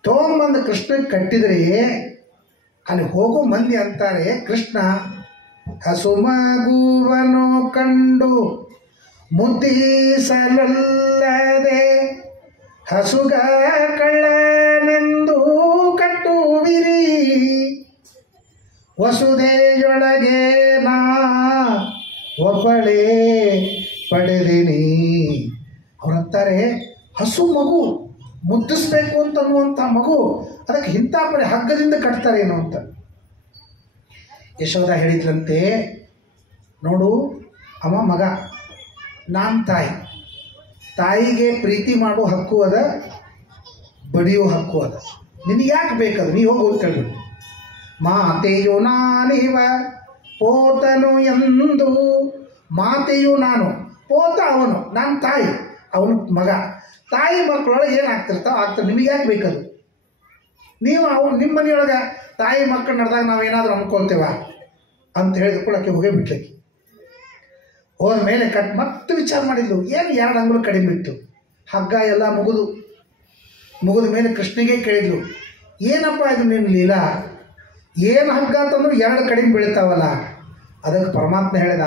ತೊಗೊಂಬಂದು ಕೃಷ್ಣಕ್ಕೆ ಕಟ್ಟಿದ್ರೆ ಅಲ್ಲಿ ಹೋಗೋ ಮಂದಿ ಅಂತಾರೆ, ಕೃಷ್ಣ ಹಸು ಮಗುವನು ಕಂಡು ಮುದ್ದಿಸಲಲ್ಲದೆ ಹಸುಗ ಕಳ್ಳನೆಂದು ಕಟ್ಟುವಿರಿ, ವಸುಧೆಯೊಳಗೆ ನಾ ಒಬ್ಬಳೇ ಪಡೆದಿನಿ. ಅವರಂತಾರೆ ಹಸು ಮಗು ಮುದ್ದಿಸ್ಬೇಕು ಅಂತನ್ನುವಂಥ ಮಗು ಅದಕ್ಕೆ ಇಂಥ ಪರಿ ಹಗ್ಗದಿಂದ ಕಟ್ತಾರೇನೋ ಅಂತ. ಯಶೋಧ ಹೇಳಿದ್ರಂತೆ, ನೋಡು ಅವ ಮಗ, ನಾನು ತಾಯಿಗೆ ಪ್ರೀತಿ ಮಾಡೋ ಹಕ್ಕು ಅದ, ಬಡಿಯೋ ಹಕ್ಕು ಅದ, ನಿನಗೆ ಯಾಕೆ ಬೇಕದು, ನೀ ಹೋಗಿ ಅಂತ ಹೇಳ್ಬಿಟ್ಟು. ಮಾತೆಯು ನಾನಿವ ಪೋತನು ಎಂದು, ಮಾತೆಯು ನಾನು, ಪೋತ ಅವನು, ನಾನು ತಾಯಿ, ಅವನು ಮಗ. ತಾಯಿ ಮಕ್ಕಳೊಳಗೆ ಏನಾಗ್ತಿರ್ತಾವೆ ಆಗ್ತದೆ, ನಿಮಗೆ ಯಾಕೆ ಬೇಕದು? ನೀವು ನಿಮ್ಮ ಮನೆಯೊಳಗೆ ತಾಯಿ ಮಕ್ಕಳು ನಡೆದಾಗ ನಾವೇನಾದರೂ ಅನ್ಕೊಳ್ತೇವ ಅಂತ ಹೇಳಿದ ಕೂಡ ಆಕೆ ಹೋಗೇ ಬಿಟ್ಲಿಕ್ಕೆ ಹೋದ ಮೇಲೆ ಮತ್ತೆ ವಿಚಾರ ಮಾಡಿದ್ಲು. ಏನು 2 ಅಂಗುಲ ಕಡಿಮೆ ಬಿಟ್ಟು ಹಗ್ಗ ಎಲ್ಲ ಮುಗಿದ ಮೇಲೆ ಕೃಷ್ಣಿಗೆ ಕೇಳಿದ್ಲು, ಏನಪ್ಪ ಇದು ನಿನ್ನ ಲೀಲಾ, ಏನು ಹಗ್ಗ ಅಂತಂದ್ರೆ 2 ಕಡಿಮೆ ಬೀಳ್ತಾವಲ್ಲ. ಅದಕ್ಕೆ ಪರಮಾತ್ಮ ಹೇಳಿದ,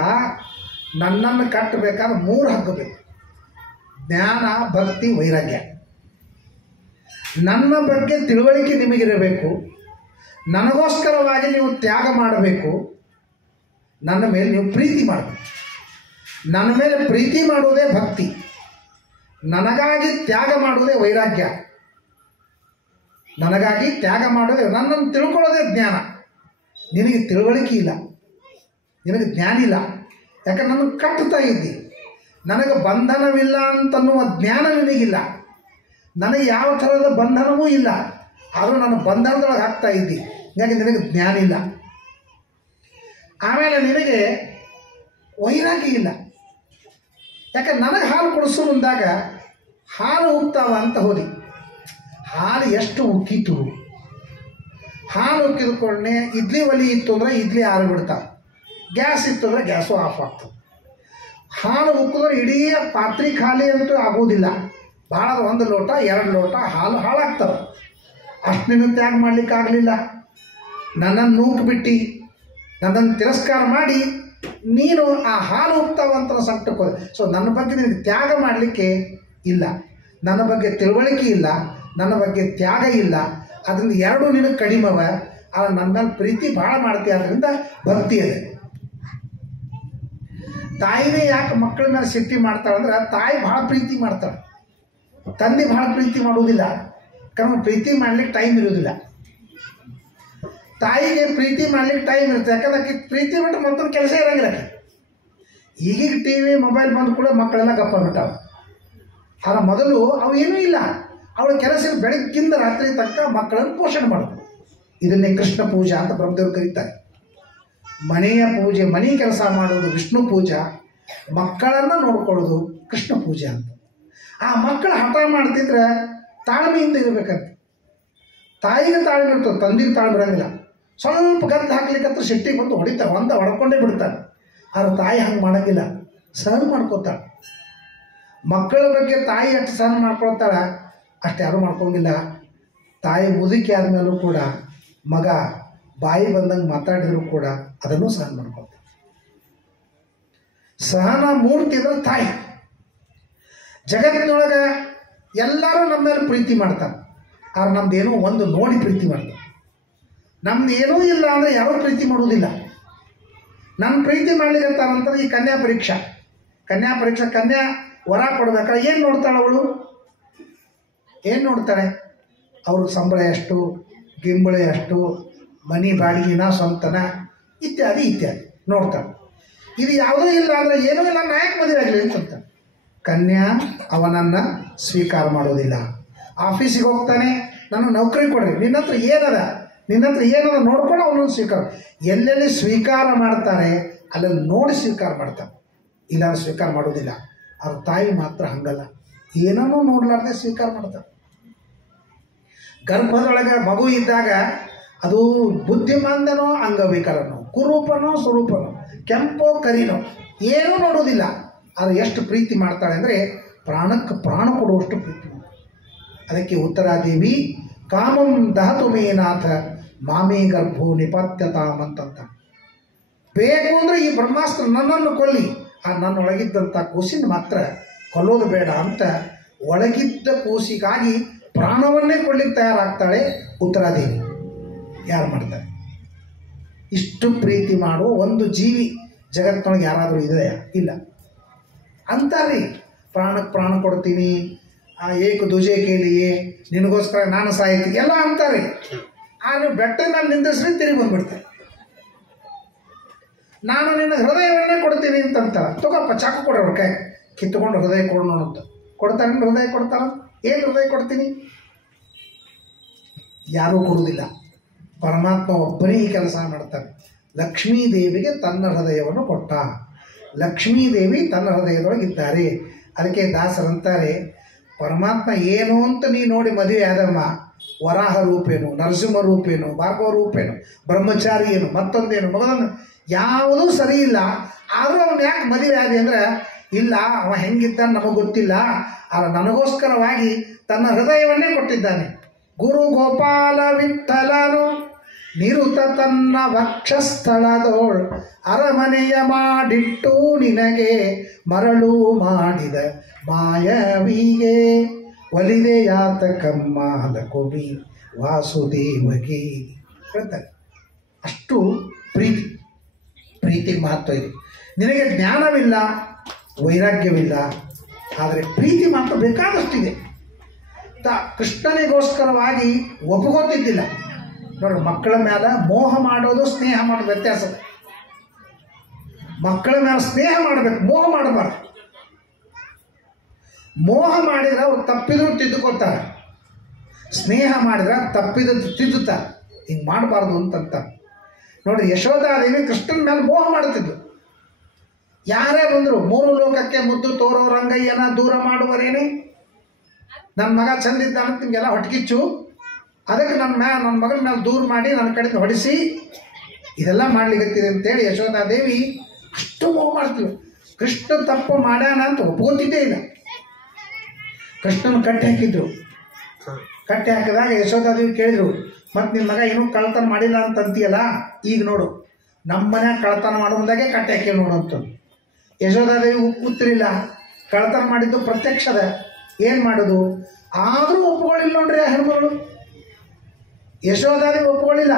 ನನ್ನನ್ನು ಕಟ್ಟಬೇಕಾದ್ರೆ 3 ಹಗ್ಗ ಬೇಕು, ಜ್ಞಾನ ಭಕ್ತಿ ವೈರಾಗ್ಯ. ನನ್ನ ಬಗ್ಗೆ ತಿಳುವಳಿಕೆ ನಿಮಗಿರಬೇಕು, ನನಗೋಸ್ಕರವಾಗಿ ನೀವು ತ್ಯಾಗ ಮಾಡಬೇಕು, ನನ್ನ ಮೇಲೆ ನೀವು ಪ್ರೀತಿ ಮಾಡಬೇಕು. ನನ್ನ ಮೇಲೆ ಪ್ರೀತಿ ಮಾಡುವುದೇ ಭಕ್ತಿ, ನನಗಾಗಿ ತ್ಯಾಗ ಮಾಡುವುದೇ ವೈರಾಗ್ಯ, ನನಗಾಗಿ ತ್ಯಾಗ ಮಾಡೋದೇ, ನನ್ನನ್ನು ತಿಳ್ಕೊಳ್ಳೋದೇ ಜ್ಞಾನ. ನಿನಗೆ ತಿಳುವಳಿಕೆ ಇಲ್ಲ, ನಿನಗೆ ಜ್ಞಾನ ಇಲ್ಲ, ಯಾಕಂದ್ರೆ ನನಗೆ ಕಟ್ಟುತ್ತಾ ಇದ್ದಿ. ನನಗೆ ಬಂಧನವಿಲ್ಲ ಅಂತನ್ನುವ ಜ್ಞಾನ ನಿನಗಿಲ್ಲ, ನನಗೆ ಯಾವ ಥರದ ಬಂಧನವೂ ಇಲ್ಲ, ಆದರೂ ನನ್ನ ಬಂಧನದೊಳಗೆ ಹಾಕ್ತಾ ಇದ್ದಿ, ಹೀಗಾಗಿ ನಿನಗೆ ಜ್ಞಾನ ಇಲ್ಲ. ಆಮೇಲೆ ನಿನಗೆ ವೈರಾಗ್ಯ ಇಲ್ಲ, ಯಾಕಂದ್ರೆ ನನಗೆ ಹಾಲು ಕೊಡಿಸು ಮುಂದಾಗ ಹಾಲು ಉಕ್ತಾವ ಅಂತ ಹೋದಿ. ಹಾಲು ಎಷ್ಟು ಉಕ್ಕಿತು, ಹಾಲು ಉಕ್ಕಿದ್ಕೊಂಡೆ ಇಡ್ಲಿ ಒಲಿ ಇತ್ತು ಅಂದರೆ ಇಡ್ಲಿ ಆರಿಬಿಡ್ತಾವೆ, ಗ್ಯಾಸ್ ಇತ್ತು ಅಂದರೆ ಗ್ಯಾಸು ಆಫ್ ಆಗ್ತದೆ. ಹಾಲು ಉಕ್ಕಿದ್ರೆ ಇಡೀ ಪಾತ್ರೆ ಖಾಲಿ ಅಂತೂ ಆಗೋದಿಲ್ಲ, ಭಾಳ 1 ಲೋಟ 2 ಲೋಟ ಹಾಲು ಹಾಳಾಗ್ತವೆ. ಅಷ್ಟು ನೀನು ತ್ಯಾಗ ಮಾಡಲಿಕ್ಕಾಗಲಿಲ್ಲ, ನನ್ನನ್ನು ನೂಕ್ಬಿಟ್ಟು ನನ್ನನ್ನು ತಿರಸ್ಕಾರ ಮಾಡಿ ನೀನು ಆ ಹಾಲು ಉಕ್ತಾವಂತ ಸಂಕಟಕ್ಕೆ ಹೋದೆ. ಸೊ ನನ್ನ ಬಗ್ಗೆ ನಿನಗೆ ತ್ಯಾಗ ಮಾಡಲಿಕ್ಕೆ ಇಲ್ಲ, ನನ್ನ ಬಗ್ಗೆ ತಿಳುವಳಿಕೆ ಇಲ್ಲ, ನನ್ನ ಬಗ್ಗೆ ತ್ಯಾಗ ಇಲ್ಲ, ಅದರಿಂದ 2 ನಿನಗೆ ಕಡಿಮವ. ಆದರೆ ನನ್ನ ಮೇಲೆ ಪ್ರೀತಿ ಭಾಳ ಮಾಡ್ತೀಯ, ಅದರಿಂದ ಭಕ್ತಿ ಇದೆ. ತಾಯಿನೇ ಯಾಕೆ ಮಕ್ಕಳ ಮೇಲೆ ಸಿಟ್ಟಿ ಮಾಡ್ತಾಳೆ ಅಂದ್ರೆ, ತಾಯಿ ಭಾಳ ಪ್ರೀತಿ ಮಾಡ್ತಾಳೆ, ತಂದೆ ಭಾಳ ಪ್ರೀತಿ ಮಾಡುವುದಿಲ್ಲ. ಕಾರಣ ಪ್ರೀತಿ ಮಾಡ್ಲಿಕ್ಕೆ ಟೈಮ್ ಇರೋದಿಲ್ಲ. ತಾಯಿಗೆ ಪ್ರೀತಿ ಮಾಡ್ಲಿಕ್ಕೆ ಟೈಮ್ ಇರುತ್ತೆ, ಯಾಕಂದ್ರೆ ಪ್ರೀತಿ ಬಿಟ್ಟು ಮತ್ತೊಂದು ಕೆಲಸ ಇರೋಂಗಿಲ್ಲ. ಈಗೀಗ ಟಿ ವಿ ಮೊಬೈಲ್ ಬಂದು ಕೂಡ ಮಕ್ಕಳೆಲ್ಲ ಗಪ್ಪ ಬಿಟ್ಟಾವೆ. ಆದ್ರೆ ಮೊದಲು ಅವು ಏನೂ ಇಲ್ಲ, ಅವಳ ಕೆಲಸ ಬೆಳಗ್ಗಿಂದ ರಾತ್ರಿ ತನಕ ಮಕ್ಕಳನ್ನು ಪೋಷಣೆ ಮಾಡೋದು. ಇದನ್ನೇ ಕೃಷ್ಣ ಪೂಜಾ ಅಂತ ಬ್ರಹ್ಮದೇವರು ಕರೀತಾರೆ. ಮನೆಯ ಪೂಜೆ, ಮನೆ ಕೆಲಸ ಮಾಡೋದು ವಿಷ್ಣು ಪೂಜಾ, ಮಕ್ಕಳನ್ನು ನೋಡ್ಕೊಳ್ಳೋದು ಕೃಷ್ಣ ಪೂಜೆ ಅಂತ. ಆ ಮಕ್ಕಳು ಹಠ ಮಾಡ್ತಿದ್ರೆ ತಾಳ್ಮೆಯಿಂದ ಇರಬೇಕಂತ. ತಾಯಿಗೆ ತಾಳ್ಮೆ ಇರ್ತದೆ, ತಂದೆಗೆ ತಾಳ್ಮೆ ಇರೋಂಗಿಲ್ಲ. ಸ್ವಲ್ಪ ಗದ್ದು ಹಾಕ್ಲಿಕ್ಕಂತ ಸಿಟ್ಟಿಗೆ ಬಂದು ಹೊಡಿತಾರೆ, ಹೊಡ್ಕೊಂಡೇ ಬಿಡ್ತಾರೆ. ಆದ್ರೆ ತಾಯಿ ಹಂಗೆ ಮಾಡೋಂಗಿಲ್ಲ, ಸಹನ ಮಾಡ್ಕೋತಾಳೆ. ಮಕ್ಕಳ ಬಗ್ಗೆ ತಾಯಿ ಎಷ್ಟು ಸಹನ ಮಾಡ್ಕೊಳ್ತಾಳೆ ಅಷ್ಟು ಯಾರೂ ಮಾಡ್ಕೊಂಗಿಲ್ಲ. ತಾಯಿ ಮುದುಕಿ ಆದಮೇಲೂ ಕೂಡ ಮಗ ಬಾಯಿ ಬಂದಂಗೆ ಮಾತಾಡಿದ್ರು ಕೂಡ ಅದನ್ನು ಸಹನ ಮಾಡ್ಕೊಳ್ತಾಳೆ. ಸಹನ ಮೂರ್ತಿ ಅಂದ್ರೆ ತಾಯಿ. ಜಗತ್ತಿನೊಳಗೆ ಎಲ್ಲರೂ ನಮ್ಮ ಮೇಲೆ ಪ್ರೀತಿ ಮಾಡ್ತಾರೆ, ಆದ್ರೆ ನಮ್ದೇನೋ ಒಂದು ನೋಡಿ ಪ್ರೀತಿ ಮಾಡ್ತಾರೆ. ನಮ್ದು ಏನೂ ಇಲ್ಲ ಅಂದರೆ ಯಾರೂ ಪ್ರೀತಿ ಮಾಡೋದಿಲ್ಲ. ನನ್ನ ಪ್ರೀತಿ ಮಾಡ್ಲಿಕ್ಕಂತಾರಂತಾರೆ ಈ ಕನ್ಯಾ ಪರೀಕ್ಷಾ. ಕನ್ಯಾ ವರ ಕೊಡ್ಬೇಕಾದ್ರೆ ಏನು ನೋಡ್ತಾಳೆ ಅವಳು? ಏನು ನೋಡ್ತಾಳೆ? ಅವ್ರ ಸಂಬಳ ಎಷ್ಟು, ಗಿಂಬಳೆ ಎಷ್ಟು, ಮನಿ ಬಾಡಿಗೆನ ಸ್ವಂತನ ಇತ್ಯಾದಿ ನೋಡ್ತಾಳೆ. ಇದು ಯಾವುದೂ ಇಲ್ಲ ಅಂದರೆ ಏನೂ ಇಲ್ಲ, ನಾಯಕ ಮದುವೆ ಆಗಲಿ ಅಂತ ಕನ್ಯಾ ಅವನನ್ನು ಸ್ವೀಕಾರ ಮಾಡೋದಿಲ್ಲ. ಆಫೀಸಿಗೆ ಹೋಗ್ತಾನೆ, ನನ್ನ ನೌಕರಿ ಕೊಡ್ರಿ, ನಿನ್ನ ಹತ್ರ ಏನದ ನೋಡ್ಕೊಂಡು ಅವನನ್ನು ಸ್ವೀಕಾರ. ಎಲ್ಲೆಲ್ಲಿ ಸ್ವೀಕಾರ ಮಾಡ್ತಾರೆ ಅಲ್ಲೆಲ್ಲಿ ನೋಡಿ ಸ್ವೀಕಾರ ಮಾಡ್ತಾನೆ, ಇಲ್ಲ ಸ್ವೀಕಾರ ಮಾಡೋದಿಲ್ಲ. ಅವ್ರ ತಾಯಿ ಮಾತ್ರ ಹಂಗಲ್ಲ, ಏನನ್ನೂ ನೋಡ್ಲಾರ್ದೆ ಸ್ವೀಕಾರ ಮಾಡ್ತಾರೆ. ಗರ್ಭದೊಳಗೆ ಮಗು ಇದ್ದಾಗ ಅದು ಬುದ್ಧಿಮಾಂದನೋ ಅಂಗವಿಕಲನೋ, ಕುರೂಪನೋ ಸ್ವರೂಪನೋ, ಕೆಂಪೋ ಕರಿನೋ ಏನೂ ನೋಡೋದಿಲ್ಲ. ಅದು ಎಷ್ಟು ಪ್ರೀತಿ ಮಾಡ್ತಾಳೆ ಅಂದರೆ ಪ್ರಾಣಕ್ಕೆ ಪ್ರಾಣ ಕೊಡುವಷ್ಟು ಪ್ರೀತಿ ಮಾಡ್ತಾಳೆ. ಅದಕ್ಕೆ ಉತ್ತರಾದೇವಿ ಕಾಮಂ ದಹತು ಮೇನಾಥ ಮಾಮೇ ಗರ್ಭೋ ನಿಪತ್ಯತಾಮ್ ಅಂತಂತ. ಬೇಕು ಅಂದರೆ ಈ ಬ್ರಹ್ಮಾಸ್ತ್ರ ನನ್ನನ್ನು ಕೊಲ್ಲಿ, ಆ ನನ್ನೊಳಗಿದ್ದಂಥ ಕೂಸಿನ ಮಾತ್ರ ಕೊಲ್ಲೋದು ಬೇಡ ಅಂತ ಒಳಗಿದ್ದ ಕೂಸಿಗಾಗಿ ಪ್ರಾಣವನ್ನೇ ಕೊಡ್ಲಿಕ್ಕೆ ತಯಾರಾಗ್ತಾಳೆ ಉತ್ತರಾದೇವಿ. ಯಾರು ಮಾಡ್ತಾರೆ? ಇಷ್ಟು ಪ್ರೀತಿ ಮಾಡುವ ಒಂದು ಜೀವಿ ಜಗತ್ತಿನೊಳಗೆ ಯಾರಾದರೂ ಇದೆಯಾ? ಇಲ್ಲ. ಅಂತಾರೆ ಪ್ರಾಣಕ್ಕೆ ಪ್ರಾಣ ಕೊಡ್ತೀನಿ, ಏಕ ದುಜೆ ಕೇಳಿಯೇ, ನಿನಗೋಸ್ಕರ ನಾನು ಸಾಯ್ತೀನಿ ಎಲ್ಲ ಅಂತಾರೆ. ಆದರೆ ಬೆಟ್ಟದ ಮೇಲೆ ನಿಂದಿಸ್ರಿ ತಿರುಗಿ ಬಂದ್ಬಿಡ್ತಾರೆ. ನಾನು ನಿನ್ನ ಹೃದಯವನ್ನೇ ಕೊಡ್ತೀನಿ ಅಂತಂತಾರೆ. ತಗೋಪ್ಪ ಚಾಕು ಕೊಡೋರು ಕೈ ಕಿತ್ತುಕೊಂಡು ಹೃದಯ ಕೊಡೋಣ ಅಂತ ಕೊಡ್ತಾರೆ. ಹೃದಯ ಕೊಡ್ತಾರ? ಏನು ಹೃದಯ ಕೊಡ್ತೀನಿ? ಯಾರೂ ಕೊಡುವುದಿಲ್ಲ. ಪರಮಾತ್ಮ ಒಬ್ಬನೇ ಈ ಕೆಲಸ ಮಾಡ್ತಾನೆ. ಲಕ್ಷ್ಮೀದೇವಿಗೆ ತನ್ನ ಹೃದಯವನ್ನು ಕೊಟ್ಟ. ಲಕ್ಷ್ಮೀದೇವಿ ತನ್ನ ಹೃದಯದೊಳಗಿದ್ದಾರೆ. ಅದಕ್ಕೆ ದಾಸರಂತಾರೆ, ಪರಮಾತ್ಮ ಏನು ಅಂತ ನೀ ನೋಡಿ ಮದುವೆ ಆದಮ್ಮ, ವರಾಹ ರೂಪೇನು, ನರಸಿಂಹ ರೂಪೇನು, ಭಾರ್ಗವ ರೂಪೇನು, ಬ್ರಹ್ಮಚಾರಿ ಏನು, ಮತ್ತೊಂದೇನು, ಮಗದೊಂದು ಯಾವುದೂ ಸರಿ ಇಲ್ಲ. ಆದರೂ ಅವನು ಯಾಕೆ ಮದುವೆ ಆದಿ ಅಂದರೆ, ಇಲ್ಲ ಅವ ಹೆಂಗಿದ್ದ ನಮಗೆ ಗೊತ್ತಿಲ್ಲ, ಆದರೆ ನನಗೋಸ್ಕರವಾಗಿ ತನ್ನ ಹೃದಯವನ್ನೇ ಕೊಟ್ಟಿದ್ದಾನೆ. ಗುರು ಗೋಪಾಲ ವಿಠಲನು ನಿರುತ ತನ್ನ ವಕ್ಷಸ್ಥಳದೋಳ್ ಅರಮನೆಯ ಮಾಡಿಟ್ಟು ನಿನಗೆ ಮರಳು ಮಾಡಿದ ಮಾಯವಿಗೆ ಒಲಿದೆಯಾತ ಕಮ್ಮಾಲ ಕೊಬಿ ವಾಸುದೇವಗೆ ಹೇಳ್ತಾರೆ. ಅಷ್ಟು ಪ್ರೀತಿಗೆ ಮಹತ್ವ ಇದೆ. ನಿನಗೆ ಜ್ಞಾನವಿಲ್ಲ, ವೈರಾಗ್ಯವಿಲ್ಲ, ಆದರೆ ಪ್ರೀತಿ ಮಾತ್ರ ಬೇಕಾದಷ್ಟಿದೆ. ಕೃಷ್ಣನಿಗೋಸ್ಕರವಾಗಿ ಒಪ್ಪಗೋತಿದ್ದಿಲ್ಲ. ನೋಡ್ರಿ, ಮಕ್ಕಳ ಮೇಲೆ ಮೋಹ ಮಾಡೋದು ಸ್ನೇಹ ಮಾಡೋದು ವ್ಯತ್ಯಾಸ. ಮಕ್ಕಳ ಮೇಲೆ ಸ್ನೇಹ ಮಾಡಬೇಕು, ಮೋಹ ಮಾಡಬಾರ್ದು. ಮೋಹ ಮಾಡಿದ್ರೆ ಅವ್ರು ತಪ್ಪಿದ್ರು ತಿದ್ದುಕೊತಾರೆ, ಸ್ನೇಹ ಮಾಡಿದ್ರೆ ತಪ್ಪಿದ್ರು ತಿದ್ದುತ್ತಾರೆ. ಹಿಂಗೆ ಮಾಡಬಾರ್ದು ಅಂತಂತ ನೋಡ್ರಿ. ಯಶೋಧಾದೇವಿ ಕೃಷ್ಣನ ಮೇಲೆ ಮೋಹ ಮಾಡುತ್ತಿದ್ದು. ಯಾರೇ ಬಂದರು ಮೂರು ಲೋಕಕ್ಕೆ ಮುದ್ದು ತೋರೋ ರಂಗಯ್ಯನ ದೂರ ಮಾಡುವರೇನೆ, ನನ್ನ ಮಗ ಚಂದಿದ್ದಾನೆ ನಿಮಗೆಲ್ಲ ಹೊಟ್ಟಕಿಚ್ಚು, ಅದಕ್ಕೆ ನನ್ನ ಮಗನ ಮೇಲೆ ದೂರ ಮಾಡಿ ನನ್ನ ಕಡೆಯಿಂದ ಹೊಡಿಸಿ ಇದೆಲ್ಲ ಮಾಡ್ಲಿಕ್ಕೆ ಅಂತೇಳಿ ಯಶೋಧಾದೇವಿ ಅಷ್ಟು ಮೋಹ ಮಾಡ್ತೀವಿ. ಕೃಷ್ಣ ತಪ್ಪು ಮಾಡ್ಯಾನ ಅಂತ ಒಪ್ಕೋತಿದ್ದೇ ಇಲ್ಲ. ಕೃಷ್ಣನ ಕಟ್ಟಿ ಹಾಕಿದ್ರು. ಕಟ್ಟಿ ಹಾಕಿದಾಗ ಯಶೋಧಾದೇವಿ ಕೇಳಿದ್ರು, ಮತ್ತು ನಿನ್ನ ಮಗ ಏನೂ ಕಳ್ತನ ಮಾಡಿಲ್ಲ ಅಂತಂತೀಯಲ್ಲ, ಈಗ ನೋಡು ನಮ್ಮ ಮನ್ಯಾಗ ಕಳ್ತನ ಮಾಡುವುದಾಗೆ ಕಟ್ಟಿ ಹಾಕಿ ನೋಡು ಅಂತ. ಯಶೋಧಾದೇವಿ ಉತ್ತರಿಲ್ಲ. ಕಳ್ತನ ಮಾಡಿದ್ದು ಪ್ರತ್ಯಕ್ಷದ, ಏನು ಮಾಡೋದು? ಆದರೂ ಒಪ್ಕೊಳ್ಳಿಲ್ಲ ನೋಡ್ರಿ ಆ ಹೆಣ್ಮಗಳು. ಯಶೋಧಾದೇವಿ ಒಪ್ಕೊಳ್ಳಿಲ್ಲ.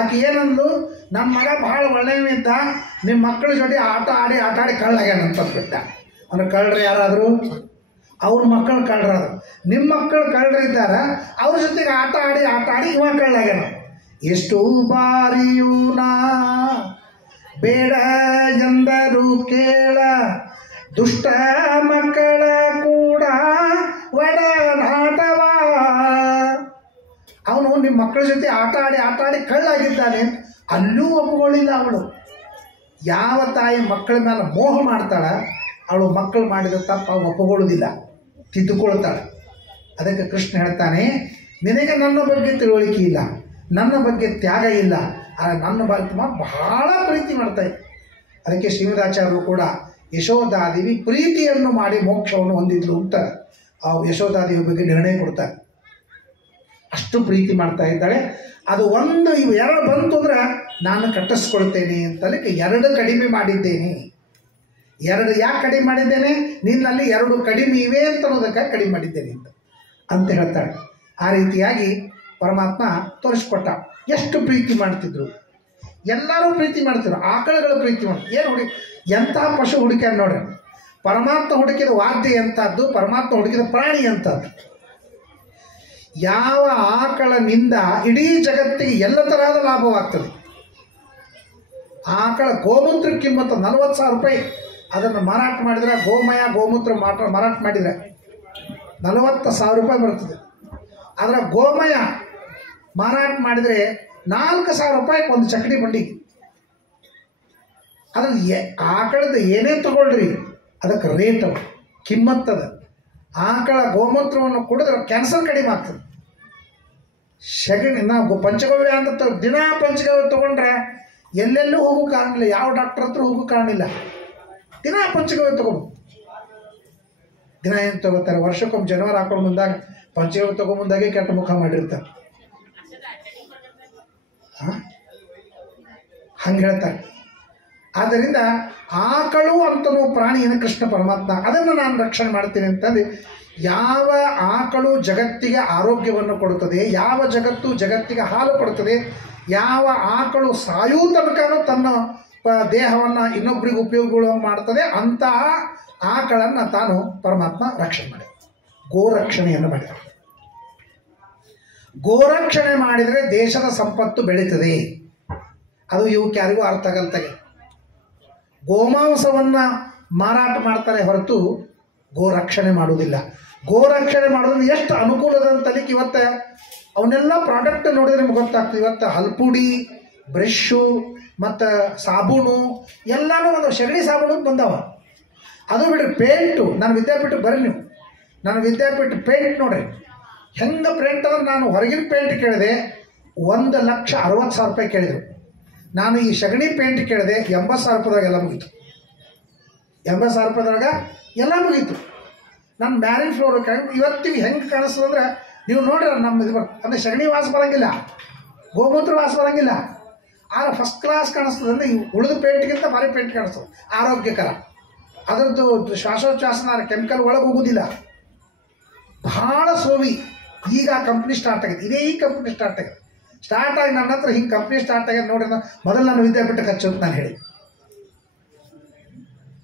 ಆಕೆ ಏನಂದು, ನನ್ನ ಮಗ ಭಾಳ ಒಳ್ಳೆಯವಿದ್ದ, ನಿಮ್ಮ ಮಕ್ಕಳ ಜೊತೆ ಆಟ ಆಡಿ ಕಳ್ಳಾಗ್ಯಾನಂತ ಬಿಟ್ಟ. ಅಂದ್ರೆ ಕಳ್ಳರು ಯಾರಾದರೂ? ಅವ್ರ ಮಕ್ಕಳು ಕಳ್ಳರಾದ್ರು. ನಿಮ್ಮ ಮಕ್ಕಳು ಕಳ್ಳರಿದ್ದಾರೆ, ಅವ್ರ ಜೊತೆಗೆ ಆಟ ಆಡಿ ಇವ ಕಳ್ಳಾಗ್ಯಾನ. ಎಷ್ಟು ಬಾರಿಯೂ ನಾ ಬೇಡ ಎಂದರು ಕೇಳ, ದುಷ್ಟ ಮಕ್ಕಳ ಕೂಡ ಒಡನಾಟವ. ಅವನು ನಿಮ್ಮ ಮಕ್ಕಳ ಜೊತೆ ಆಟ ಆಡಿ ಕಳ್ಳಾಗಿದ್ದಾನೆ, ಅಲ್ಲೂ ಒಪ್ಕೊಳ್ಳಿಲ್ಲ ಅವಳು. ಯಾವ ತಾಯಿ ಮಕ್ಕಳ ಮೇಲೆ ಮೋಹ ಮಾಡ್ತಾಳೆ, ಅವಳು ಮಕ್ಕಳು ಮಾಡಿದ ತಪ್ಪ ಒಪ್ಪಿಕೊಳ್ಳೋದಿಲ್ಲ, ತಿದ್ದುಕೊಳ್ತಾಳೆ. ಅದಕ್ಕೆ ಕೃಷ್ಣ ಹೇಳ್ತಾನೆ, ನಿನಗೆ ನನ್ನ ಬಗ್ಗೆ ತಿಳುವಳಿಕೆ ಇಲ್ಲ, ನನ್ನ ಬಗ್ಗೆ ತ್ಯಾಗ ಇಲ್ಲ, ಆದರೆ ನನ್ನ ಬಗ್ಗೆ ಬಹಳ ಪ್ರೀತಿ ಮಾಡ್ತಾಯಿದ್ದೆ. ಅದಕ್ಕೆ ಶ್ರೀಮದಾಚಾರ್ಯರು ಕೂಡ ಯಶೋಧಾದೇವಿ ಪ್ರೀತಿಯನ್ನು ಮಾಡಿ ಮೋಕ್ಷವನ್ನು ಹೊಂದಿದ್ಲು ಅಂತ ಆ ಯಶೋಧಾದೇವಿ ಬಗ್ಗೆ ನಿರ್ಣಯ ಕೊಡ್ತಾರೆ. ಅಷ್ಟು ಪ್ರೀತಿ ಮಾಡ್ತಾ ಇದ್ದಾಳೆ. ಅದು ಒಂದು ಇವು ಎರಡು ಬಂತು ಅಂದ್ರೆ ನಾನು ಕಟ್ಟಿಸ್ಕೊಳ್ತೇನೆ ಅಂತಲಿಕ್ಕೆ ಎರಡು ಕಡಿಮೆ ಮಾಡಿದ್ದೇನೆ. ಎರಡು ಯಾಕೆ ಕಡಿಮೆ ಮಾಡಿದ್ದೇನೆ? ನಿನ್ನಲ್ಲಿ ಎರಡು ಕಡಿಮೆ ಇವೆ ಅಂತ ಅನ್ನೋದಕ್ಕೆ ಕಡಿಮೆ ಮಾಡಿದ್ದೇನೆ ಅಂತ ಹೇಳ್ತಾಳೆ. ಆ ರೀತಿಯಾಗಿ ಪರಮಾತ್ಮ ತೋರಿಸ್ಕೊಟ್ಟ. ಎಷ್ಟು ಪ್ರೀತಿ ಮಾಡ್ತಿದ್ರು, ಎಲ್ಲರೂ ಪ್ರೀತಿ ಮಾಡ್ತಿದ್ರು. ಆಕಳುಗಳು ಪ್ರೀತಿ ಮಾಡಿ ಏನು ಎಂತಹ ಪಶು ಹುಡುಕ್ಯಾರ ನೋಡ್ರಿ. ಪರಮಾತ್ಮ ಹುಡುಕಿದ ವಾದ್ಯ ಎಂಥದ್ದು, ಪರಮಾತ್ಮ ಹುಡುಕಿದ ಪ್ರಾಣಿ ಎಂಥದ್ದು. ಯಾವ ಆಕಳನಿಂದ ಇಡೀ ಜಗತ್ತಿಗೆ ಎಲ್ಲ ತರಹದ ಲಾಭವಾಗ್ತದೆ. ಆಕಳ ಗೋಮೂತ್ರ ಕಿಮ್ಮತ್ತು 40,000 ರೂಪಾಯಿ. ಅದನ್ನು ಮಾರಾಟ ಮಾಡಿದರೆ, ಗೋಮಯ ಗೋಮೂತ್ರ ಮಾರಾಟ ಮಾಡಿದರೆ 40,000 ರೂಪಾಯಿ ಬರ್ತದೆ. ಅದರ ಗೋಮಯ ಮಾರಾಟ ಮಾಡಿದರೆ 4,000 ರೂಪಾಯಿಗೆ ಒಂದು ಚಕಡಿ ಬಂಡಿ. ಅದ್ರಲ್ಲಿ ಆಕಳದ ಏನೇ ತಗೊಳ್ರಿ ಅದಕ್ಕೆ ರೇಟ್ ಅವ, ಕಿಮ್ಮತ್ತದ. ಆಕಳ ಗೋಮೂತ್ರವನ್ನು ಕುಡಿದ್ರೆ ಕ್ಯಾನ್ಸರ್ ಕಡಿಮೆ ಆಗ್ತದೆ. ನಾವು ಪಂಚಗವ್ಯ ಅಂತ ದಿನ ಪಂಚಗವ್ಯ ತೊಗೊಂಡ್ರೆ ಎಲ್ಲೆಲ್ಲೂ ಹೋಗೋ ಕಾರಣಿಲ್ಲ, ಯಾವ ಡಾಕ್ಟರ್ ಹತ್ರ ಹೋಗೋ ಕಾರಣಿಲ್ಲ. ದಿನ ಪಂಚಗವ್ಯ ತೊಗೊಂಡು ದಿನ ಏನು ತೊಗೋತಾರೆ, ವರ್ಷಕ್ಕೊಮ್ಮೆ ಜನವರ ಹಾಕೊಂಡು ಮುಂದಾಗ ಪಂಚಗವ್ಯ ತೊಗೊಂಬಂದಾಗೆ ಕೆಟ್ಟ ಮುಖ ಮಾಡಿರ್ತಾರೆ. ಹಂಗೆ ಹೇಳ್ತಾರೆ. ಆದ್ದರಿಂದ ಆಕಳು ಅಂತನೂ ಪ್ರಾಣಿಯನ್ನು ಕೃಷ್ಣ ಪರಮಾತ್ಮ ಅದನ್ನು ನಾನು ರಕ್ಷಣೆ ಮಾಡ್ತೀನಿ ಅಂತಂದು, ಯಾವ ಆಕಳು ಜಗತ್ತಿಗೆ ಆರೋಗ್ಯವನ್ನು ಕೊಡುತ್ತದೆ, ಯಾವ ಜಗತ್ತು ಜಗತ್ತಿಗೆ ಹಾಲು ಕೊಡುತ್ತದೆ, ಯಾವ ಆಕಳು ಸಾಯೂ ತನಕನೂ ತನ್ನ ದೇಹವನ್ನು ಇನ್ನೊಬ್ಬರಿಗೆ ಉಪಯೋಗ ಮಾಡ್ತದೆ, ಅಂತಹ ಆಕಳನ್ನು ತಾನು ಪರಮಾತ್ಮ ರಕ್ಷಣೆ ಮಾಡಿದ, ಗೋರಕ್ಷಣೆಯನ್ನು ಮಾಡಿದ. ಗೋರಕ್ಷಣೆ ಮಾಡಿದರೆ ದೇಶದ ಸಂಪತ್ತು ಬೆಳೀತದೆ. ಅದು ಇವಕ್ಕೆ ಯಾರಿಗೂ ಅರ್ಥ ಆಗಲ್ತಾಗೆ. ಗೋಮಾಂಸವನ್ನು ಮಾರಾಟ ಮಾಡ್ತಾರೆ ಹೊರತು ಗೋರಕ್ಷಣೆ ಮಾಡುವುದಿಲ್ಲ. ಗೋರಕ್ಷಣೆ ಮಾಡೋದ್ರಿಂದ ಎಷ್ಟು ಅನುಕೂಲದ ಅಂತಲಿಕ್ಕೆ ಇವತ್ತು ಅವನ್ನೆಲ್ಲ ಪ್ರಾಡಕ್ಟ್ ನೋಡಿದ್ರೆ ನಿಮ್ಗೆ ಗೊತ್ತಾಗ್ತದೆ. ಇವತ್ತು ಹಲ್ಪುಡಿ, ಬ್ರಷ್ಷು ಮತ್ತು ಸಾಬೂನು ಎಲ್ಲನೂ ಒಂದು ಸಗಣಿ ಸಾಬೂನು ಬಂದವ. ಅದು ಬಿಡ್ರಿ ಪೇಂಟು. ನಾನು ವಿದ್ಯಾಪೀಠ ಬರ್ರಿ ನೀವು, ನಾನು ವಿದ್ಯಾಪೀಠ ಪೇಂಟ್ ನೋಡ್ರಿ ಹೆಂಗೆ ಪೇಂಟ್ ಅಂದ್ರೆ, ನಾನು ಹೊರಗಿನ ಪೇಂಟ್ ಕೇಳಿದೆ 1,60,000 ರೂಪಾಯಿ ಕೇಳಿದರು. ನಾನು ಈ ಸಗಣಿ ಪೇಂಟ್ ಕೇಳಿದೆ 80,000 ರೂಪಾಯಿದಾಗ ಎಲ್ಲ ಮುಗೀತು. 80,000 ರೂಪಾಯಿದಾಗ ಎಲ್ಲ ಮುಗೀತು. ನಾನು ಮ್ಯಾರಿನ್ ಫ್ಲೋರ್ ಇವತ್ತಿಗೆ ಹೆಂಗೆ ಕಾಣಿಸ್ತದೆ ಅಂದ್ರೆ, ನೀವು ನೋಡ್ರಿ ನಮ್ಮ ಇದು ಅಂದರೆ ಸಗಣಿ ವಾಸ ಬರೋಂಗಿಲ್ಲ, ಗೋಮೂತ್ರ ವಾಸ ಬರೋಂಗಿಲ್ಲ, ಆದರೆ ಫಸ್ಟ್ ಕ್ಲಾಸ್ ಕಾಣಿಸ್ತದೆ. ಅಂದರೆ ಈ ಉಳಿದ ಪೇಂಟ್ಗಿಂತ ಭಾರಿ ಪೇಂಟ್ ಕಾಣಿಸ್ತದೆ, ಆರೋಗ್ಯಕರ. ಅದರದ್ದು ಶ್ವಾಸೋಚ್ಛ್ವಾಸನ ಕೆಮಿಕಲ್ ಒಳಗೆ ಹೋಗೋದಿಲ್ಲ, ಭಾಳ ಸೋವಿ. ಈಗ ಆ ಕಂಪ್ನಿ ಸ್ಟಾರ್ಟ್ ಆಗಿದೆ, ಇದೇ ಈ ಕಂಪ್ನಿ ಸ್ಟಾರ್ಟ್ ಆಗಿದೆ. ಸ್ಟಾರ್ಟ್ ಆಗಿ ನನ್ನ ಹತ್ರ ಹಿಂಗೆ ಕಂಪ್ನಿ ಸ್ಟಾರ್ಟ್ ಆಗ್ಯದ ನೋಡಿ, ಮೊದಲು ನಾನು ವಿದ್ಯಾಪೀಠಕ್ಕೆ ಹಚ್ಚೋದು ನಾನು ಹೇಳಿ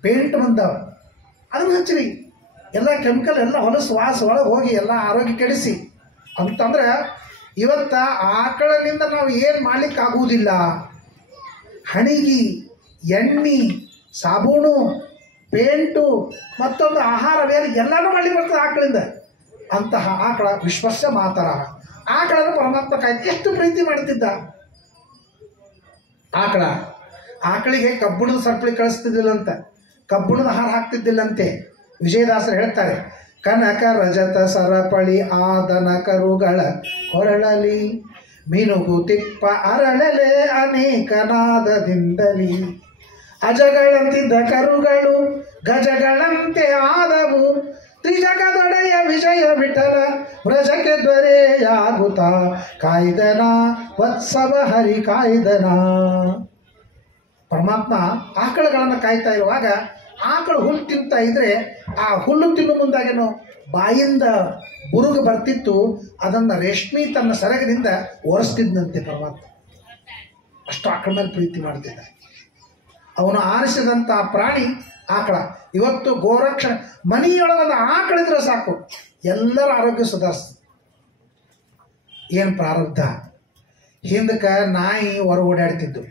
ಪೇಂಟ್ ಬಂದವ ಅದನ್ನು ಹಚ್ಚಿರಿ. ಎಲ್ಲ ಕೆಮಿಕಲ್ ಎಲ್ಲ ಹೊಲಸು ವಾಸ ಒಳಗೆ ಹೋಗಿ ಎಲ್ಲ ಆರೋಗ್ಯ ಕೆಡಿಸಿ ಅಂತಂದ್ರೆ, ಇವತ್ತು ಆಕಳನಿಂದ ನಾವು ಏನು ಮಾಡಲಿಕ್ಕಾಗುವುದಿಲ್ಲ. ಹಣಿಗಿ, ಎಣ್ಣೆ, ಸಾಬೂನು, ಪೇಂಟು, ಮತ್ತೊಂದು ಆಹಾರ ಬೇರೆ ಎಲ್ಲನೂ ಮಾಡಲಿಕ್ಕೆ ಬರ್ತದೆ ಆಕಳಿಂದ. ಅಂತಹ ಆಕಳ ವಿಶ್ವಸ್ಯ ಮಾತರ. ಆಕಳನ್ನು ಪರಮಾತ್ಮ ಕಾಯ್ತು. ಎಷ್ಟು ಪ್ರೀತಿ ಮಾಡ್ತಿದ್ದ ಆಕಳಿಗೆ ಕಬ್ಬುಣದ ಸರಪಳಿ ಕಳಿಸ್ತಿದ್ದಿಲ್ಲಂತ, ಕಬ್ಬುಣದ ಹಾರ ಹಾಕ್ತಿದ್ದಿಲ್ಲಂತೆ. ವಿಜಯದಾಸರು ಹೇಳ್ತಾರೆ, ಕನಕ ರಜತ ಸರಪಳಿ ಆದನ ಕರುಗಳ ಹೊರಳಲಿ ಮಿನುಗು ತಿಪ್ಪ ಅರಳಲೆ ಅನೇಕನಾದದಿಂದಲಿ ಅಜಗಳಂತಿದ್ದ ಕರುಗಳು ಗಜಗಳಂತೆ ಆದವು ತ್ರಿಜಗದೊಡೆಯ ವಿಜಯ ವಿಠಲ ವ್ರಜಕ್ಕೆ ದೊರೆಯಾಗುತ್ತ ಕಾಯ್ದನ ವತ್ಸವ ಹರಿ ಕಾಯ್ದನ. ಪರಮಾತ್ಮ ಆಕಳುಗಳನ್ನು ಕಾಯ್ತಾ ಇರುವಾಗ ಆಕಳು ಹುಲ್ಲು ತಿಂತಾ ಇದ್ರೆ ಆ ಹುಲ್ಲು ತಿನ್ನು ಮುಂದಾಗೇನು ಬಾಯಿಂದ ಬುರುಗು ಬರ್ತಿತ್ತು. ಅದನ್ನು ರೇಷ್ಮೆ ತನ್ನ ಸೆರಗಿನಿಂದ ಒರೆಸ್ತಿದ್ದಂತೆ ಪರಮಾತ್ಮ. ಅಷ್ಟು ಆಕಳ ಮೇಲೆ ಪ್ರೀತಿ ಮಾಡ್ತಿದ್ದ. ಅವನು ಆರಿಸಿದಂಥ ಪ್ರಾಣಿ ಆಕಳ. ಇವತ್ತು ಗೋರಕ್ಷಣೆ ಮನೆಯೊಳಗೊಂದು ಆಕಳಿದ್ರೆ ಸಾಕು, ಎಲ್ಲರ ಆರೋಗ್ಯ ಸುಧಾರಿಸ್ತದೆ. ಏನು ಪ್ರಾರಬ್ಧ. ಹಿಂದಕ್ಕೆ ನಾಯಿ ಹೊರ ಓಡಾಡ್ತಿದ್ದು,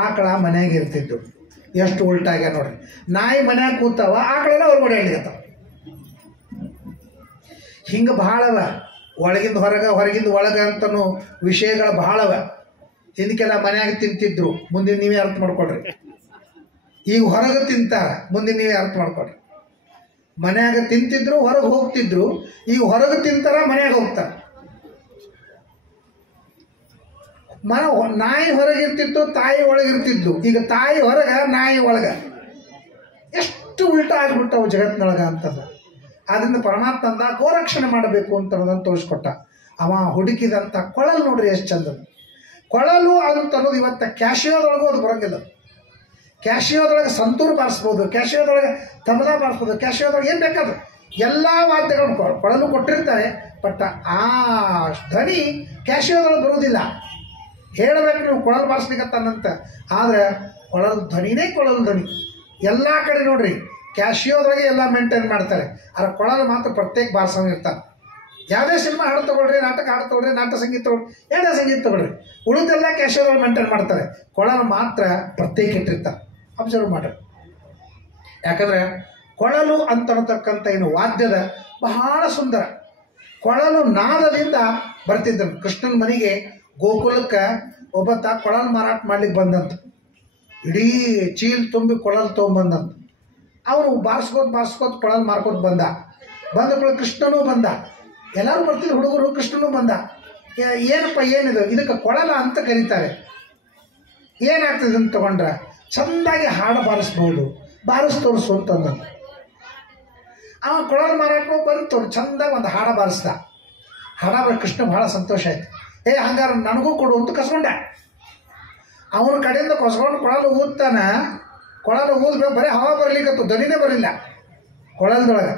ಆಕಳ ಮನ್ಯಾಗ ಇರ್ತಿದ್ದು. ಎಷ್ಟು ಉಲ್ಟಾಗ್ಯ ನೋಡ್ರಿ. ನಾಯಿ ಮನ್ಯಾಗ ಕೂತಾವ, ಆಕಳೆಲ್ಲ ಹೊರ ಓಡಾಡ್ಲಿಕತ್ತಾವ. ಹಿಂಗೆ ಭಾಳವ. ಒಳಗಿಂದ ಹೊರಗೆ, ಹೊರಗಿಂದ ಒಳಗೆ ಅಂತನೂ ವಿಷಯಗಳು ಭಾಳವ. ಹಿಂದಕ್ಕೆಲ್ಲ ಮನ್ಯಾಗ ತಿಂತಿದ್ರು, ಮುಂದಿನ ನೀವೇ ಅರ್ಥ ಮಾಡ್ಕೊಳ್ರಿ. ಈಗ ಹೊರಗೆ ತಿಂತಾರ, ಮುಂದಿನ ನೀವೇ ಅರ್ಥ ಮಾಡ್ಕೊಳ್ರಿ. ಮನ್ಯಾಗ ತಿಂತಿದ್ರು, ಹೊರಗೆ ಹೋಗ್ತಿದ್ರು. ಈಗ ಹೊರಗೆ ತಿಂತಾರ, ಮನ್ಯಾಗ ಹೋಗ್ತಾರ. ನಾಯಿ ಹೊರಗಿರ್ತಿತ್ತು, ತಾಯಿ ಒಳಗಿರ್ತಿದ್ಲು. ಈಗ ತಾಯಿ ಹೊರಗೆ, ನಾಯಿ ಒಳಗೆ. ಎಷ್ಟು ಉಲ್ಟಾ ಆಗಿಬಿಟ್ಟವು ಜಗತ್ತಿನೊಳಗೆ ಅಂತಂದ. ಆದ್ದರಿಂದ ಪರಮಾತ್ಮ ಅಂದ ಗೋರಕ್ಷಣೆ ಮಾಡಬೇಕು ಅಂತ ಅನ್ನೋದನ್ನು ತೋರಿಸ್ಕೊಟ್ಟ. ಅವ ಹುಡುಕಿದಂಥ ಕೊಳಲು ನೋಡ್ರಿ ಎಷ್ಟು ಚಂದ. ಕೊಳಲು ಅಂತ ಅನ್ನೋದು ಇವತ್ತು ಕ್ಯಾಶಿಯೋದೊಳಗೂ ಅದು ಬರೋಂಗಿಲ್ಲ. ಕ್ಯಾಶಿಯೋದೊಳಗೆ ಸಂತೂರು ಬಾರಿಸ್ಬೋದು, ಕ್ಯಾಶಿಯೋದೊಳಗೆ ತಬಲಾ ಬಾರಿಸ್ಬೋದು, ಕ್ಯಾಶಿಯೋದೊಳಗೆ ಏನು ಬೇಕಾದ್ರು ಎಲ್ಲ ವಾದ್ಯಗಳನ್ನು ಕೊಳಲು ಕೊಟ್ಟಿರ್ತಾರೆ. ಬಟ್ ಆ ಧ್ವನಿ ಕ್ಯಾಶಿಯೋದೊಳಗೆ ಬರುವುದಿಲ್ಲ. ಹೇಳಬೇಕು ನೀವು ಕೊಳಲು ಬಾರಿಸ್ಲಿಕ್ಕತ್ತಾನಂತ. ಆದರೆ ಕೊಳಲು ಧ್ವನಿನೇ ಕೊಳಲು ಧ್ವನಿ. ಎಲ್ಲ ಕಡೆ ನೋಡ್ರಿ ಕ್ಯಾಶಿಯೋದ್ರಾಗೆ ಎಲ್ಲ ಮೇಂಟೈನ್ ಮಾಡ್ತಾರೆ, ಆದರೆ ಕೊಳಲು ಮಾತ್ರ ಪ್ರತ್ಯೇಕ ಬಾರಿಸೋಂಗಿರ್ತಾರೆ. ಯಾವುದೇ ಸಿನಿಮಾ ಹಾಡು ತೊಗೊಳ್ರಿ, ನಾಟಕ ಹಾಡು ತೊಗೊಳ್ರಿ, ನಾಟ್ಯ ಸಂಗೀತ ತೊಗೊಳ್ರಿ, ಯಾವುದೇ ಸಂಗೀತ ತೊಗೊಳ್ರಿ, ಉಳಿದೆಲ್ಲ ಕ್ಯಾಶಿಯೋದ್ರಾಗೆ ಮೇಂಟೈನ್ ಮಾಡ್ತಾರೆ. ಕೊಳಲು ಮಾತ್ರ ಪ್ರತ್ಯೇಕ ಇಟ್ಟಿರ್ತಾರೆ. ಅಬ್ಸರ್ವ್ ಮಾಡ್ರಿ. ಯಾಕಂದರೆ ಕೊಳಲು ಅಂತಕ್ಕಂಥ ಏನು ವಾದ್ಯದ ಬಹಳ ಸುಂದರ. ಕೊಳಲು ನಾದದಿಂದ ಬರ್ತಿದ್ದನು. ಕೃಷ್ಣನ ಮನೆಗೆ ಗೋಕುಲಕ್ಕೆ ಒಬ್ಬತ್ತ ಕೊಳಲು ಮಾರಾಟ ಮಾಡ್ಲಿಕ್ಕೆ ಬಂದಂತ. ಇಡೀ ಚೀಲ್ ತುಂಬಿ ಕೊಳಲು ತೊಗೊಂಬಂದಂತ. ಅವರು ಬಾರಿಸ್ಕೋತ ಕೊಳಲು ಮಾರ್ಕೋತ ಬಂದ ಕೂಡ ಕೃಷ್ಣನೂ ಬಂದ. ಎಲ್ಲರೂ ಬರ್ತಿದ್ರು ಹುಡುಗರು, ಕೃಷ್ಣನೂ ಬಂದ. ಏನಪ್ಪ ಏನಿದು, ಇದಕ್ಕೆ ಕೊಳಲ ಅಂತ ಕರೀತಾರೆ. ಏನಾಗ್ತದೆ ಅಂತ ತಗೊಂಡ್ರೆ ಚೆಂದಾಗಿ ಹಾಡು ಬಾರಿಸ್ಬೋದು, ಬಾರಿಸಿ ತೋರಿಸು ಅಂತಂದ. ಅವ ಕೊಳಲು ಮಾರಾಟ ಬಂತು, ಚೆಂದಾಗಿ ಒಂದು ಹಾಡ ಬಾರಿಸ್ದ. ಹಾಡ ಕೃಷ್ಣ ಭಾಳ ಸಂತೋಷ ಆಯ್ತು. ಹಂಗಾರೆ ನನಗೂ ಕೊಡು ಅಂತ ಕಸ್ಕೊಂಡ. ಅವನ ಕಡೆಯಿಂದ ಕೊಸ್ಕೊಂಡು ಕೊಳಲು ಊದ್ತಾನ. ಕೊಳಲು ಊದ್ಬೇಕು, ಬರೀ ಹವಾ ಬರಲಿಕ್ಕತ್ತು, ಧ್ವನಿನೇ ಬರಲಿಲ್ಲ ಕೊಳಲ್ದೊಳಗೆ.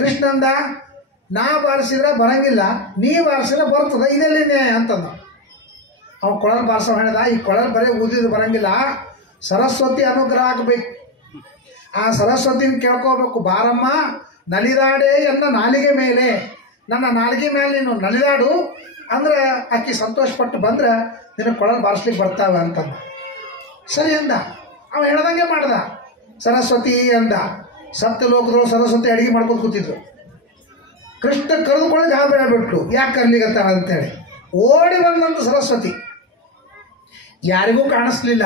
ಕೃಷ್ಣಂದ ನಾ ಬಾರಿಸಿದ್ರೆ ಬರಂಗಿಲ್ಲ, ನೀ ಬಾರಿಸಿದ್ರೆ ಬರ್ತದ, ಇದೆಲ್ಲಿ ನ್ಯಾಯ ಅಂತಂದ. ಅವ ಕೊಳಲು ಬಾರಿಸೋ ಹೇಳಿದ, ಈ ಕೊಳಲು ಬರೀ ಊದಿದ್ದು ಬರಂಗಿಲ್ಲ, ಸರಸ್ವತಿ ಅನುಗ್ರಹ ಆಗಬೇಕು. ಆ ಸರಸ್ವತಿನ ಕೇಳ್ಕೋಬೇಕು. ಬಾರಮ್ಮ ನಲಿದಾಡೆ ಎನ್ನ ನಾಲಿಗೆ ಮೇಲೆ, ನನ್ನ ನಾಲಿಗೆ ಮೇಲೆ ನೀನು ನಲಿದಾಡು ಅಂದ್ರೆ ಆಕಿ ಸಂತೋಷಪಟ್ಟು ಬಂದ್ರೆ ನಿನ್ನ ಕೊಳಲು ಬಾರಿಸ್ಲಿಕ್ಕೆ ಬರ್ತಾವೆ ಅಂತಂದ. ಸರಿ ಅಂದ. ಅವ ಹೇಳ್ದಂಗೆ ಮಾಡ್ದ. ಸರಸ್ವತಿ ಅಂದ. ಸತ್ಯ ಲೋಕದೊಳಗೆ ಸರಸ್ವತಿ ಅಡುಗೆ ಮಾಡ್ಕೊಂಡು ಕೂತಿದ್ರು. ಕೃಷ್ಣ ಕರೆದುಕೊಳ್ಳಿ ಗಾಬರಿ ಆಗ್ಬಿಟ್ಲು, ಯಾಕೆ ಕರ್ಲಿಗತ್ತಾಳ ಅಂತೇಳಿ. ಓಡಿ ಬಂದಂತ ಸರಸ್ವತಿ. ಯಾರಿಗೂ ಕಾಣಿಸ್ಲಿಲ್ಲ,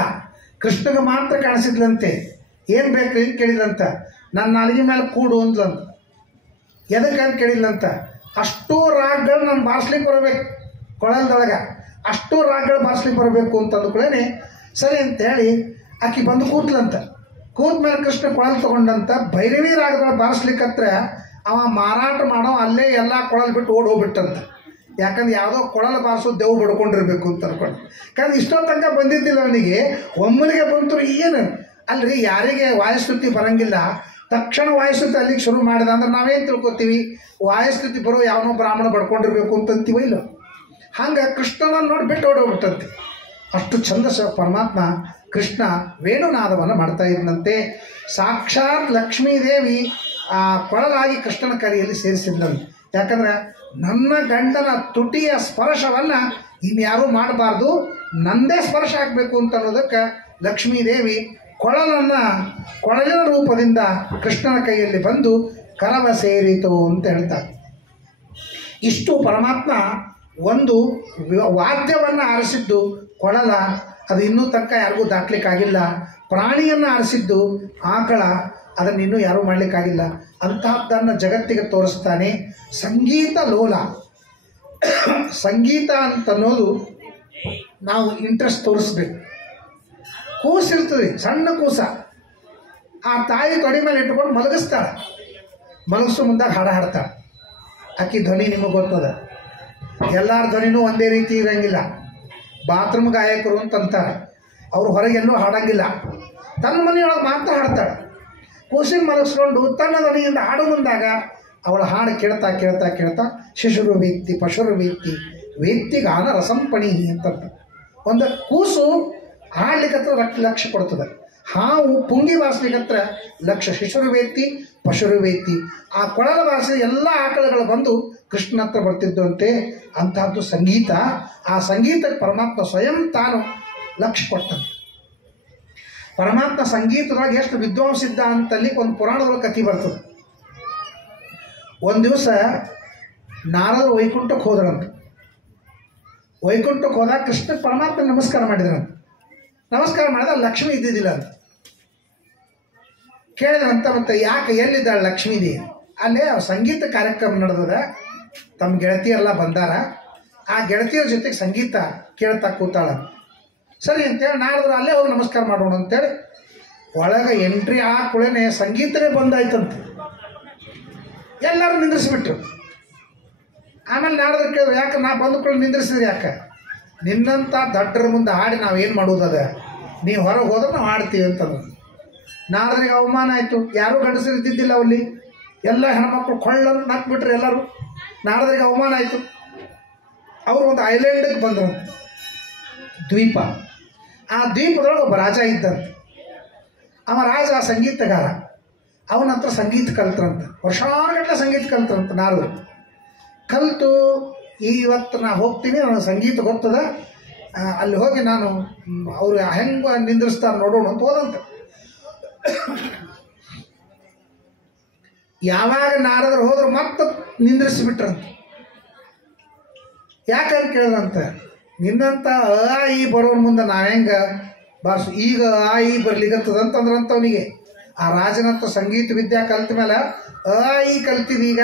ಕೃಷ್ಣಗೆ ಮಾತ್ರ ಕಾಣಿಸಿದ್ಲಂತೆ. ಏನು ಬೇಕು ಏನು ಕೇಳಿದ್ಲಂತ. ನನ್ನ ನಾಲಿಗೆ ಮೇಲೆ ಕೂಡು ಅಂತಲಂತ. ಎದಕ್ಕೆ ಅಂತ ಕೇಳಿದ್ಲಂತ. ಅಷ್ಟೂ ರಾಗಗಳು ನಾನು ಬಾರಿಸ್ಲಿಕ್ಕೆ ಬರಬೇಕು ಕೊಳಲ್ದೊಳಗೆ, ಅಷ್ಟೂ ರಾಗಗಳು ಬಾರಿಸ್ಲಿಕ್ಕೆ ಬರಬೇಕು ಅಂತ ಅಂದ್ಕೊಳ್ಳೇನೆ. ಸರಿ ಅಂತೇಳಿ ಆಕಿ ಬಂದು ಕೂತ್ಲಂತ. ಕೂತ ಮೇಲೆ ಕೃಷ್ಣ ಕೊಳಲು ತೊಗೊಂಡಂತ. ಭೈರವಿ ರಾಗದೊಳಗೆ ಬಾರಿಸ್ಲಿಕ್ಕತ್ರ ಅವ ಮಾರಾಟ ಮಾಡೋ ಅಲ್ಲೇ ಎಲ್ಲ ಕೊಳಲು ಬಿಟ್ಟು ಓಡಿ ಹೋಗ್ಬಿಟ್ಟಂತ. ಯಾಕಂದ್ರೆ ಯಾವುದೋ ಕೊಳಲು ಬಾರಿಸೋದು ದೇವು ಬಡ್ಕೊಂಡಿರ್ಬೇಕು ಅಂತ ಅನ್ಕೊಂಡು. ಯಾಕಂದ್ರೆ ಇಷ್ಟೋ ತನಕ ಬಂದಿದ್ದಿಲ್ಲ ಅವನಿಗೆ. ಒಮ್ಮಲಿಗೆ ಬಂತು. ಏನು ಅಲ್ರಿ, ಯಾರಿಗೆ ವಾಯುಸ್ತುತಿ ಬರಂಗಿಲ್ಲ ತಕ್ಷಣ ವಾಯುಸ್ತುತಿ ಅಲ್ಲಿಗೆ ಶುರು ಮಾಡಿದ ಅಂದ್ರೆ ನಾವೇನು ತಿಳ್ಕೊತೀವಿ, ವಾಯುಸ್ತುತಿ ಬರೋ ಯಾವನೋ ಬ್ರಾಹ್ಮಣ ಬಡ್ಕೊಂಡಿರ್ಬೇಕು ಅಂತಂತೀವ ಇಲ್ಲ. ಹಂಗೆ ಕೃಷ್ಣನನ್ನು ನೋಡಿ ಬಿಟ್ಟು ಓಡೋಗ್ಬಿಟ್ಟಂತೆ. ಅಷ್ಟು ಚಂದ ಪರಮಾತ್ಮ ಕೃಷ್ಣ ವೇಣುನಾದವನ್ನು ಮಾಡ್ತಾ ಇದ್ದಂತೆ. ಸಾಕ್ಷಾತ್ ಲಕ್ಷ್ಮೀದೇವಿ ಆ ಕೊಳಲಾಗಿ ಕೃಷ್ಣನ ಕರೆಯಲ್ಲಿ ಸೇರಿಸಿದ್ದಂತೆ. ಯಾಕಂದ್ರೆ ನನ್ನ ಗಂಡನ ತುಟಿಯ ಸ್ಪರ್ಶವನ್ನು ಇನ್ಯಾರೂ ಮಾಡಬಾರ್ದು, ನಂದೇ ಸ್ಪರ್ಶ ಆಗಬೇಕು ಅಂತ ಅನ್ನೋದಕ್ಕೆ ಲಕ್ಷ್ಮೀದೇವಿ ಕೊಳಲಿನ ರೂಪದಿಂದ ಕೃಷ್ಣನ ಕೈಯಲ್ಲಿ ಬಂದು ಕರವ ಸೇರಿತು ಅಂತ ಹೇಳ್ತಾರೆ. ಇಷ್ಟು ಪರಮಾತ್ಮ ಒಂದು ವಾದ್ಯವನ್ನು ಆರಿಸಿದ್ದು ಕೊಳಲ, ಅದು ಇನ್ನೂ ತನಕ ಯಾರಿಗೂ ದಾಟ್ಲಿಕ್ಕಾಗಿಲ್ಲ. ಪ್ರಾಣಿಯನ್ನು ಆರಿಸಿದ್ದು ಆಕಳ, ಅದನ್ನು ಇನ್ನೂ ಯಾರೂ ಮಾಡಲಿಕ್ಕಾಗಿಲ್ಲ. ಅಂತಹದ್ದನ್ನು ಜಗತ್ತಿಗೆ ತೋರಿಸ್ತಾನೆ. ಸಂಗೀತ ಲೋಲ. ಸಂಗೀತ ಅಂತನ್ನೋದು ನಾವು ಇಂಟ್ರೆಸ್ಟ್ ತೋರಿಸ್ಬೇಕು. ಕೂಸಿರ್ತದೆ, ಸಣ್ಣ ಕೂಸ, ಆ ತಾಯಿ ತೊಡೆ ಮೇಲೆ ಇಟ್ಕೊಂಡು ಮಲಗಿಸ್ತಾಳೆ. ಮಲಗಿಸೋ ಮುಂದಾಗ ಹಾಡು ಹಾಡ್ತಾಳೆ. ಆಕಿ ಧ್ವನಿ ನಿಮಗೆ ಗೊತ್ತದ. ಎಲ್ಲರ ಧ್ವನಿನೂ ಒಂದೇ ರೀತಿ ಇರೋಂಗಿಲ್ಲ. ಬಾತ್ರೂಮ್ ಗಾಯಕರು ಅಂತಂತಾರೆ, ಅವರು ಹೊರಗೆಲ್ಲೂ ಹಾಡಂಗಿಲ್ಲ, ತನ್ನ ಮನೆಯೊಳಗೆ ಮಾತ್ರ ಹಾಡ್ತಾಳೆ. ಕೂಸಿನ ಮಲಗಿಸ್ಕೊಂಡು ತನ್ನ ಧ್ವನಿಯಿಂದ ಹಾಡು ಮುಂದಾಗ ಅವಳ ಹಾಡು ಕೇಳ್ತಾ ಕೇಳ್ತಾ ಕೇಳ್ತಾ ಶಿಶುರು ವೇತ್ತಿ ಪಶುರು ವೇತ್ತಿ ವೇತ್ತಿಗಾನ ರಸಂಪಣಿ ಅಂತಂತ. ಒಂದು ಕೂಸು ಹಾಡ್ಲಿಕ್ಕತ್ರ ಲಕ್ಷ್ಯ ಕೊಡ್ತದೆ. ಹಾವು ಪುಂಗಿ ಬಾರಿಸ್ಲಿಕ್ಕತ್ರ ಲಕ್ಷ್ಯ. ಶಿಶುರು ವೇತ್ತಿ ಪಶುರು ವೇತ್ತಿ. ಆ ಕೊಳಲ ಬಾರಿಸಿದ ಎಲ್ಲ ಆಕಳಗಳು ಬಂದು ಕೃಷ್ಣನ ಹತ್ರ ಬರ್ತಿದ್ದಂತೆ. ಅಂತಹದ್ದು ಸಂಗೀತ. ಆ ಸಂಗೀತಕ್ಕೆ ಪರಮಾತ್ಮ ಸ್ವಯಂ ತಾನು ಲಕ್ಷ್ಯ ಕೊಟ್ಟಂತೆ. ಪರಮಾತ್ಮ ಸಂಗೀತದೊಳಗೆ ಎಷ್ಟು ವಿದ್ವಾಂಸಿದ್ದ ಅಂತಲ್ಲಿ ಒಂದು ಪುರಾಣದೊಳಗೆ ಕಥೆ ಬರ್ತದೆ. ಒಂದು ದಿವಸ ನಾರದರು ವೈಕುಂಠಕ್ಕೆ ಹೋದ್ರಂತ. ವೈಕುಂಠಕ್ಕೆ ಹೋದಾಗ ಕೃಷ್ಣ ಪರಮಾತ್ಮ ನಮಸ್ಕಾರ ಮಾಡಿದ್ರಂತ. ನಮಸ್ಕಾರ ಮಾಡಿದ ಲಕ್ಷ್ಮಿ ಇದ್ದಿದ್ದಿಲ್ಲ ಅಂತ ಕೇಳಿದ್ರಂತ. ಮತ್ತೆ ಯಾಕೆ, ಎಲ್ಲಿದ್ದಾಳೆ ಲಕ್ಷ್ಮೀದೇವಿ? ಅಲ್ಲೇ ಸಂಗೀತ ಕಾರ್ಯಕ್ರಮ ನಡೆದದ, ತಮ್ಮ ಗೆಳತಿಯರೆಲ್ಲ ಬಂದಾರ, ಆ ಗೆಳತಿಯರ ಜೊತೆಗೆ ಸಂಗೀತ ಕೇಳ್ತಾ ಕೂತಾಳ. ಸರಿ ಅಂತೇಳಿ ನಾರದ್ರು ಅಲ್ಲೇ ಹೋಗಿ ನಮಸ್ಕಾರ ಮಾಡೋಣ ಅಂತೇಳಿ ಒಳಗೆ ಎಂಟ್ರಿ ಹಾಕುಳೇನೆ ಸಂಗೀತನೇ ಬಂದಾಯ್ತಂತೆ. ಎಲ್ಲರೂ ನಿಂದ್ರಿಸ್ಬಿಟ್ರು. ಆಮೇಲೆ ನಾರದ್ರು ಕೇಳಿದ್ರು, ಯಾಕೆ ನಾ ಬಂದುಕೊಳ್ಳಿ ನಿಂದ್ರಿಸಿದ್ರಿ ಯಾಕೆ? ನಿನ್ನಂಥ ದಡ್ಡರ ಮುಂದೆ ಹಾಡಿ ನಾವೇನು ಮಾಡೋದದ, ನೀವು ಹೊರಗೆ ಹೋದ್ರೆ ನಾವು ಹಾಡ್ತೀವಿ ಅಂತಂದ್ರು. ನಾರದ್ರಿಗೆ ಅವಮಾನ ಆಯಿತು. ಯಾರೂ ಗಂಡಸರು ಇದ್ದಿದ್ದಿಲ್ಲ ಅಲ್ಲಿ, ಎಲ್ಲ ಹೆಣ್ಮಕ್ಳು ಕೊಳ್ಳನ್ನು ನಕ್ಬಿಟ್ರು ಎಲ್ಲರೂ. ನಾರದ್ರಿಗೆ ಅವಮಾನ ಆಯಿತು. ಅವರು ಒಂದು ಐಲ್ಯಾಂಡಿಗೆ ಬಂದರು. ದ್ವೀಪ. ಆ ದ್ವೀಪದೊಳಗೆ ಒಬ್ಬ ರಾಜ ಇದ್ದಂತೆ. ಅವ ರಾಜ ಸಂಗೀತಗಾರ. ಅವನ ಹತ್ರ ಸಂಗೀತ ಕಲ್ತ್ರಂತ, ವರ್ಷಾನುಗಟ್ಟಲೆ ಸಂಗೀತ ಕಲ್ತ್ರಂತ. ನಾರದರು ಕಲಿತು ಇವತ್ತು ನಾ ಹೋಗ್ತೀನಿ, ನನಗೆ ಸಂಗೀತ ಗೊತ್ತದ, ಅಲ್ಲಿ ಹೋಗಿ ನಾನು ಅವರು ಹೆಂಗೆ ನಿಂದ್ರಿಸ್ತಾರೆ ನೋಡೋಣ ಅಂತ ಹೋದಂತೆ. ಯಾವಾಗ ನಾರದರು ಹೋದ್ರು ಮತ್ತೆ ನಿಂದ್ರಿಸಿಬಿಟ್ರಂತೆ. ಯಾಕಂತ ಕೇಳಿದ್ರಂತೆ, ನಿನ್ನಂಥ ಅ ಈ ಬರೋರ ಮುಂದೆ ನಾವು ಹೆಂಗೆ ಬಾರ್ಸು, ಈಗ ಆ ಈ ಬರ್ಲಿಕ್ಕಂತದಂತಂದ್ರಂತ ಅವನಿಗೆ. ಆ ರಾಜನತ್ರ ಸಂಗೀತ ವಿದ್ಯಾ ಕಲ್ತ ಮೇಲೆ ಅ ಈ ಕಲ್ತಿದೀಗ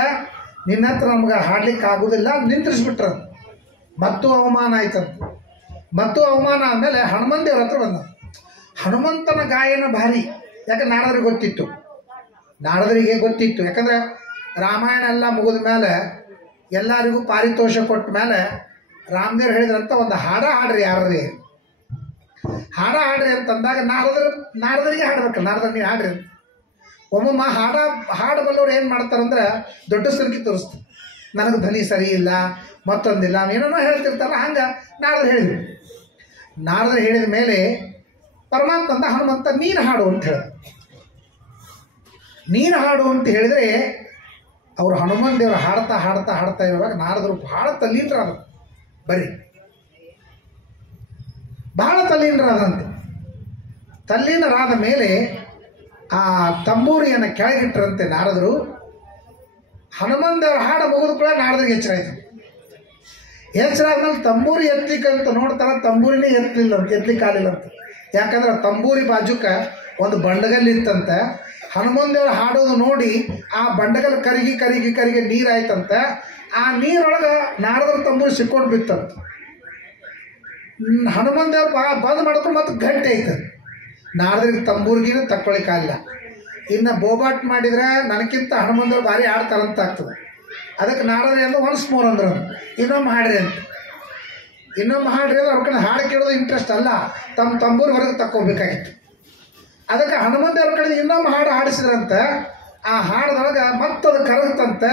ನಿನ್ನ ಹತ್ರ ನಮ್ಗೆ ಹಾಡ್ಲಿಕ್ಕೆ ಆಗೋದಿಲ್ಲ, ನಿಂತ್ರಿಸ್ಬಿಟ್ರ. ಮತ್ತು ಅವಮಾನ ಆಯ್ತಂತ. ಮತ್ತು ಅವಮಾನ ಆದಮೇಲೆ ಹನುಮಂತ ದೇವ್ರ ಹತ್ರ ಬಂದ. ಹನುಮಂತನ ಗಾಯನ ಭಾರಿ, ಯಾಕಂದ್ರೆ ನಾರದರಿಗೆ ಗೊತ್ತಿತ್ತು. ಯಾಕಂದ್ರೆ ರಾಮಾಯಣ ಎಲ್ಲ ಮುಗಿದ ಮೇಲೆ ಎಲ್ಲರಿಗೂ ಪಾರಿತೋಷ ಕೊಟ್ಟ ಮೇಲೆ ರಾಮದೇವ್ರು ಹೇಳಿದ್ರಂತ, ಒಂದು ಹಾಡ್ರಿ ಯಾರ್ರಿ, ಹಾಡ್ರಿ ಅಂತಂದಾಗ ನಾರದರಿಗೆ ಹಾಡ್ಬೇಕು. ನಾರದರು ನೀವು ಹಾಡ್ರಿ ಅಂತ. ಒಮ್ಮೊಮ್ಮ ಹಾಡು ಬಲ್ಲವ್ರು ಏನು ಮಾಡ್ತಾರಂದ್ರೆ ದೊಡ್ಡ ಸಂಖ್ಯೆ ತೋರಿಸ್ತಾರೆ, ನನಗೆ ಧ್ವನಿ ಸರಿ ಇಲ್ಲ, ಮತ್ತೊಂದಿಲ್ಲ, ಏನೇನೋ ಹೇಳ್ತಿರ್ತಾರಲ್ಲ. ಹಂಗೆ ನಾರದರು ಹೇಳಿದ ಮೇಲೆ ಪರಮಾತ್ಮ ಅಂತ ಹನುಮಂತ ನೀನು ಹಾಡು ಅಂತ ಹೇಳಿದ. ನೀನು ಹಾಡು ಅಂತ ಹೇಳಿದರೆ ಅವರು ಹನುಮಂತ ದೇವರು ಹಾಡ್ತಾ ಇರುವಾಗ ನಾರದರು ಭಾಳ ತಲ್ಲೀನರಾದರು. ಬಹಳ ತಲ್ಲೀನರಾದಂತೆ. ತಲ್ಲೀನರಾದ ಮೇಲೆ ಆ ತಂಬೂರಿಯನ್ನು ಕೆಳಗಿಟ್ಟರಂತೆ ನಾರದರು. ಹನುಮಂತ ದೇವರ ಹಾಡು ಮುಗಿದು ಕೂಡ ನಾರದರಿಗೆ ಎಚ್ಚರ ಆಯಿತು. ಎಚ್ಚರ ಆದ್ಮೇಲೆ ತಂಬೂರಿ ಎತ್ತಲಿಕ್ಕಂತ ನೋಡ್ತಾರೆ, ತಂಬೂರಿನೇ ಎತ್ತಲಿಕ್ಕೆ ಆಗಲಿಲ್ಲ ಅಂತ. ಯಾಕಂದ್ರೆ ತಂಬೂರಿ ಬಾಜುಕ ಒಂದು ಬಂಡಗಲ್ಲಿತ್ತಂತೆ. ಹನುಮಂತ ದೇವರು ಹಾಡೋದು ನೋಡಿ ಆ ಬಂಡಗಲ್ ಕರಿಗಿ ನೀರಾಯ್ತಂತೆ. ಆ ನೀರೊಳಗೆ ನಾರದರ ತಂಬೂರಿ ಸಿಕ್ಕೊಂಡು ಬಿತ್ತಂತ. ಹನುಮಂತ ದೇವ್ರು ಬಂದ್ ಮಾಡಿದ್ರು ಮತ್ತೆ ಗಟ್ಟಿ ಆಯ್ತದೆ. ನಾರದರಿಗೆ ತಂಬೂರಿಗಿನ ತಕ್ಕೊಳಿಕಾಗಿಲ್ಲ. ಇನ್ನು ಬೋಬಾಟ್ ಮಾಡಿದ್ರೆ ನನಗಿಂತ ಹನುಮಂತ ದೇವ್ರು ಭಾರಿ ಆಡ್ತಾರಂತ ಆಗ್ತದೆ. ಅದಕ್ಕೆ ನಾರದ್ರೆ ಅಂದ್ರೆ ಒನ್ಸ್ ಮೋರ್ ಅಂದ್ರೆ ಇನ್ನೊಮ್ಮೆ ಹಾಡ್ರಿ ಅಂತ. ಇನ್ನೊಮ್ಮೆ ಹಾಡ್ರಿ ಅಂದ್ರೆ ಅವ್ರ ಕಡೆ ಹಾಡು ಕೇಳೋದು ಇಂಟ್ರೆಸ್ಟ್ ಅಲ್ಲ, ತಮ್ಮ ತಂಬೂರಿ ಹೊರಗೆ ತಕ್ಕೋಬೇಕಾಗಿತ್ತು. ಅದಕ್ಕೆ ಹನುಮಂತ ದೇವ್ರ ಕಡೆ ಇನ್ನೊಮ್ಮೆ ಹಾಡು ಹಾಡಿಸಿದ್ರಂತೆ. ಆ ಹಾಡದೊಳಗೆ ಮತ್ತದು ಕರಗತಂತೆ.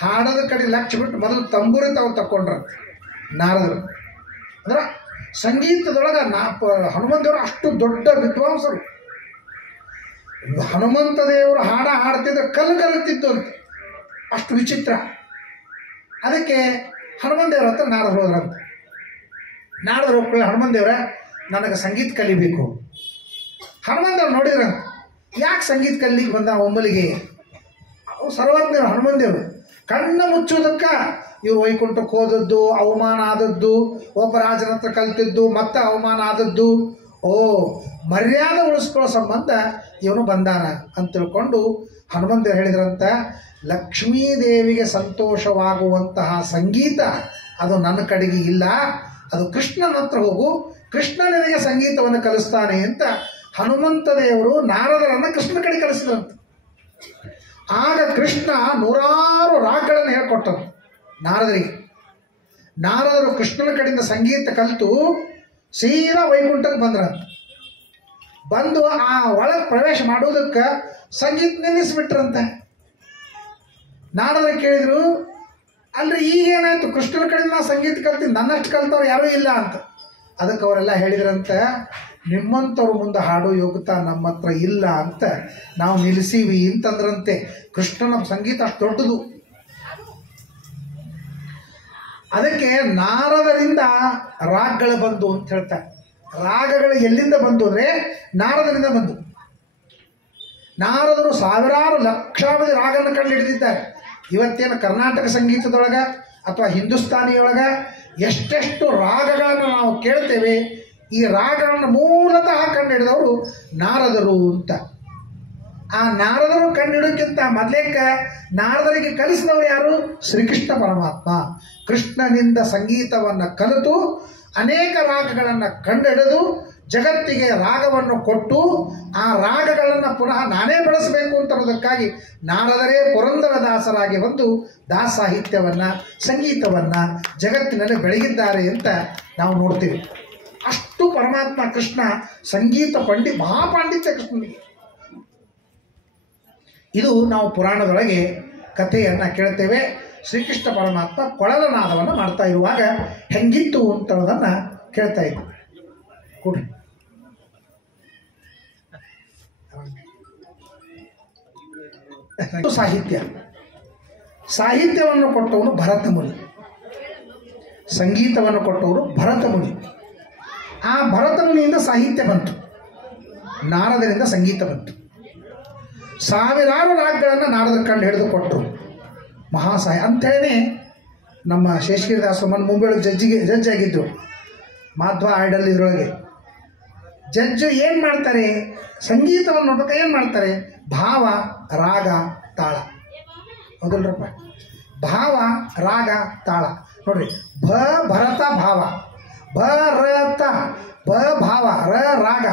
ಹಾಡೋದ ಕಡೆ ಲಕ್ಷ್ಯ ಬಿಟ್ಟು ಮೊದಲು ತಂಬೂರಿ ತಾವು ತಕ್ಕೊಂಡ್ರಂತೆ ನಾರದರು. ಅಂದ್ರೆ ಸಂಗೀತದೊಳಗೆ ಹನುಮಂತ ದೇವರು ಅಷ್ಟು ದೊಡ್ಡ ವಿದ್ವಾಂಸರು. ಹನುಮಂತ ದೇವರು ಹಾಡ್ತಿದ್ರೆ ಕರಗ್ತಿತ್ತು ಅಂತ, ಅಷ್ಟು ವಿಚಿತ್ರ. ಅದಕ್ಕೆ ಹನುಮಂತ ದೇವ್ರ ಹತ್ರ ನಾರದರು ಹೋದ್ರಂತೆ. ನಾರದರು ಹೋಗ್ಕೊಳ್ಳಿ, ಹನುಮಂತ ದೇವ್ರ ನನಗೆ ಸಂಗೀತ ಕಲಿಬೇಕು. ಹನುಮಂತ ದೇವ್ರು ನೋಡಿದ್ರಂತೆ, ಯಾಕೆ ಸಂಗೀತ ಕಲಿಗೆ ಬಂದ ಒಮ್ಮಲಿಗೆ? ಅವು ಸರ್ವಜ್ಞರು ಹನುಮಂತ ದೇವರು. ಕಣ್ಣು ಮುಚ್ಚೋದಕ್ಕೆ ಇವರು ವೈಕುಂಠಕ್ಕೆ ಹೋದದ್ದು, ಅವಮಾನ ಆದದ್ದು, ಒಬ್ಬ ರಾಜನ ಹತ್ರ ಕಲ್ತಿದ್ದು, ಮತ್ತೆ ಅವಮಾನ ಆದದ್ದು. ಮರ್ಯಾದೆ ಉಳಿಸ್ಕೊಳ್ಳೋ ಸಂಬಂಧ ಇವನು ಬಂದಾನ ಅಂತ ತಿಳ್ಕೊಂಡು ಹನುಮಂತ ಹೇಳಿದ್ರಂತ, ಲಕ್ಷ್ಮೀದೇವಿಗೆ ಸಂತೋಷವಾಗುವಂತಹ ಸಂಗೀತ ಅದು ನನ್ನ ಕಡೆಗೆ ಇಲ್ಲ, ಅದು ಕೃಷ್ಣನ ಹತ್ರ ಹೋಗು, ಕೃಷ್ಣ ನಿನಗೆ ಸಂಗೀತವನ್ನು ಕಲಿಸ್ತಾನೆ ಅಂತ ಹನುಮಂತ ದೇವರು ನಾರದರನ್ನು ಕೃಷ್ಣ ಕಡೆ ಕಲಿಸಿದ್ರಂತೆ. ಆಗ ಕೃಷ್ಣ 100 ರಾಗಗಳನ್ನು ಹೇಳ್ಕೊಟ್ಟರು ನಾರದರಿಗೆ. ನಾರದರು ಕೃಷ್ಣನ ಕಡೆಯಿಂದ ಸಂಗೀತ ಕಲಿತು ಸೀದಾ ವೈಕುಂಠಕ್ಕೆ ಬಂದ್ರಂತ. ಬಂದು ಆ ಒಳಗೆ ಪ್ರವೇಶ ಮಾಡೋದಕ್ಕೆ ಸಂಗೀತ ನಿಲ್ಲಿಸ್ಬಿಟ್ರಂತೆ. ನಾರದರು ಕೇಳಿದ್ರು, ಅಲ್ರಿ ಈಗೇನಾಯ್ತು, ಕೃಷ್ಣನ ಕಡೆಯಿಂದ ನಾವು ಸಂಗೀತ ಕಲ್ತೀವಿ, ನನ್ನಷ್ಟು ಕಲ್ತವ್ರು ಯಾರೂ ಇಲ್ಲ ಅಂತ. ಅದಕ್ಕೆ ಅವರೆಲ್ಲ ಹೇಳಿದ್ರಂತೆ, ನಿಮ್ಮಂಥವ್ರ ಮುಂದೆ ಹಾಡೋ ಯೋಗ್ಯತಾ ನಮ್ಮ ಹತ್ರ ಇಲ್ಲ ಅಂತ ನಾವು ನಿಲ್ಲಿಸೀವಿ ಅಂತಂದ್ರಂತೆ. ಕೃಷ್ಣನ ಸಂಗೀತ ಅಷ್ಟು ದೊಡ್ಡದು. ಅದಕ್ಕೆ ನಾರದರಿಂದ ರಾಗಗಳು ಬಂದು ಅಂತ ಹೇಳ್ತಾರೆ. ರಾಗಗಳು ಎಲ್ಲಿಂದ ಬಂದು ಅಂದರೆ ನಾರದರಿಂದ ಬಂದು. ನಾರದರು ಸಾವಿರಾರು ಲಕ್ಷಾವಧಿ ರಾಗವನ್ನು ಕಂಡು ಹಿಡಿದಿದ್ದಾರೆ. ಇವತ್ತೇನು ಕರ್ನಾಟಕ ಸಂಗೀತದೊಳಗೆ ಅಥವಾ ಹಿಂದೂಸ್ತಾನಿಯೊಳಗೆ ಎಷ್ಟೆಷ್ಟು ರಾಗಗಳನ್ನು ನಾವು ಕೇಳ್ತೇವೆ, ಈ ರಾಗಗಳನ್ನು ಮೂಲತಃ ಕಂಡು ಹಿಡಿದವರು ನಾರದರು ಅಂತ. ಆ ನಾರದರು ಕಂಡುಹಿಡೋಕ್ಕಿಂತ ಮೊದಲೇಕ ನಾರದರಿಗೆ ಕಲಿಸಿದವರು ಯಾರು? ಶ್ರೀಕೃಷ್ಣ ಪರಮಾತ್ಮ. ಕೃಷ್ಣನಿಂದ ಸಂಗೀತವನ್ನು ಕಲಿತು ಅನೇಕ ರಾಗಗಳನ್ನು ಕಂಡುಹಿಡಿದು ಜಗತ್ತಿಗೆ ರಾಗವನ್ನು ಕೊಟ್ಟು ಆ ರಾಗಗಳನ್ನು ಪುನಃ ನಾನೇ ಬಳಸಬೇಕು ಅಂತ ಅನ್ನೋದಕ್ಕಾಗಿ ನಾರದರೇ ಪುರಂದರದಾಸರಾಗಿ ಬಂದು ದಾಸ ಸಾಹಿತ್ಯವನ್ನು, ಸಂಗೀತವನ್ನು ಜಗತ್ತಿನಲ್ಲಿ ಬೆಳಗಿದ್ದಾರೆ ಅಂತ ನಾವು ನೋಡ್ತೀವಿ. ಅಷ್ಟು ಪರಮಾತ್ಮ ಕೃಷ್ಣ ಸಂಗೀತ ಮಹಾಪಾಂಡಿತ್ಯ ಕೃಷ್ಣನಿಗೆ. ಇದು ನಾವು ಪುರಾಣದೊಳಗೆ ಕಥೆಯನ್ನು ಕೇಳ್ತೇವೆ. ಶ್ರೀಕೃಷ್ಣ ಪರಮಾತ್ಮ ಕೊಳಲನಾದವನ್ನು ಮಾಡ್ತಾ ಇರುವಾಗ ಹೆಂಗಿತ್ತು ಅಂತನ್ನೋದನ್ನು ಕೇಳ್ತಾ ಇದ್ವಿ. ಕೊಡ್ರಿ. ಸಾಹಿತ್ಯವನ್ನು ಕೊಟ್ಟವನು ಭರತ ಮುನಿ, ಸಂಗೀತವನ್ನು ಕೊಟ್ಟವರು ಭರತ ಮುನಿ. ಆ ಭರತ ಮುನಿಯಿಂದ ಸಾಹಿತ್ಯ ಬಂತು, ನಾರದರಿಂದ ಸಂಗೀತ ಬಂತು. ಸಾವಿರಾರು ರಾಗಗಳನ್ನು ನಾರದರ ಕಂಡು ಹಿಡಿದು ಕೊಟ್ಟರು. ಅಂಥೇಳಿ ನಮ್ಮ ಶೇಷಗಿರಿದಾಸರು ಮುಂಬೈ ಜಡ್ಜ್ ಆಗಿದ್ದರು, ಮಾಧ್ವ ಐಡಲ್ ಇದರೊಳಗೆ. ಜಡ್ಜು ಏನು ಮಾಡ್ತಾರೆ, ಸಂಗೀತವನ್ನು ನೋಡ್ಬೇಕು ಏನು ಮಾಡ್ತಾರೆ, ಭಾವ ರಾಗ ತಾಳ. ಹೌದಲ್ರಪ್ಪ, ಭಾವ ರಾಗ ತಾಳ ನೋಡ್ರಿ. ಭರತ ಭಾವ, ಭರತ ಭಾವ, ರಾಗ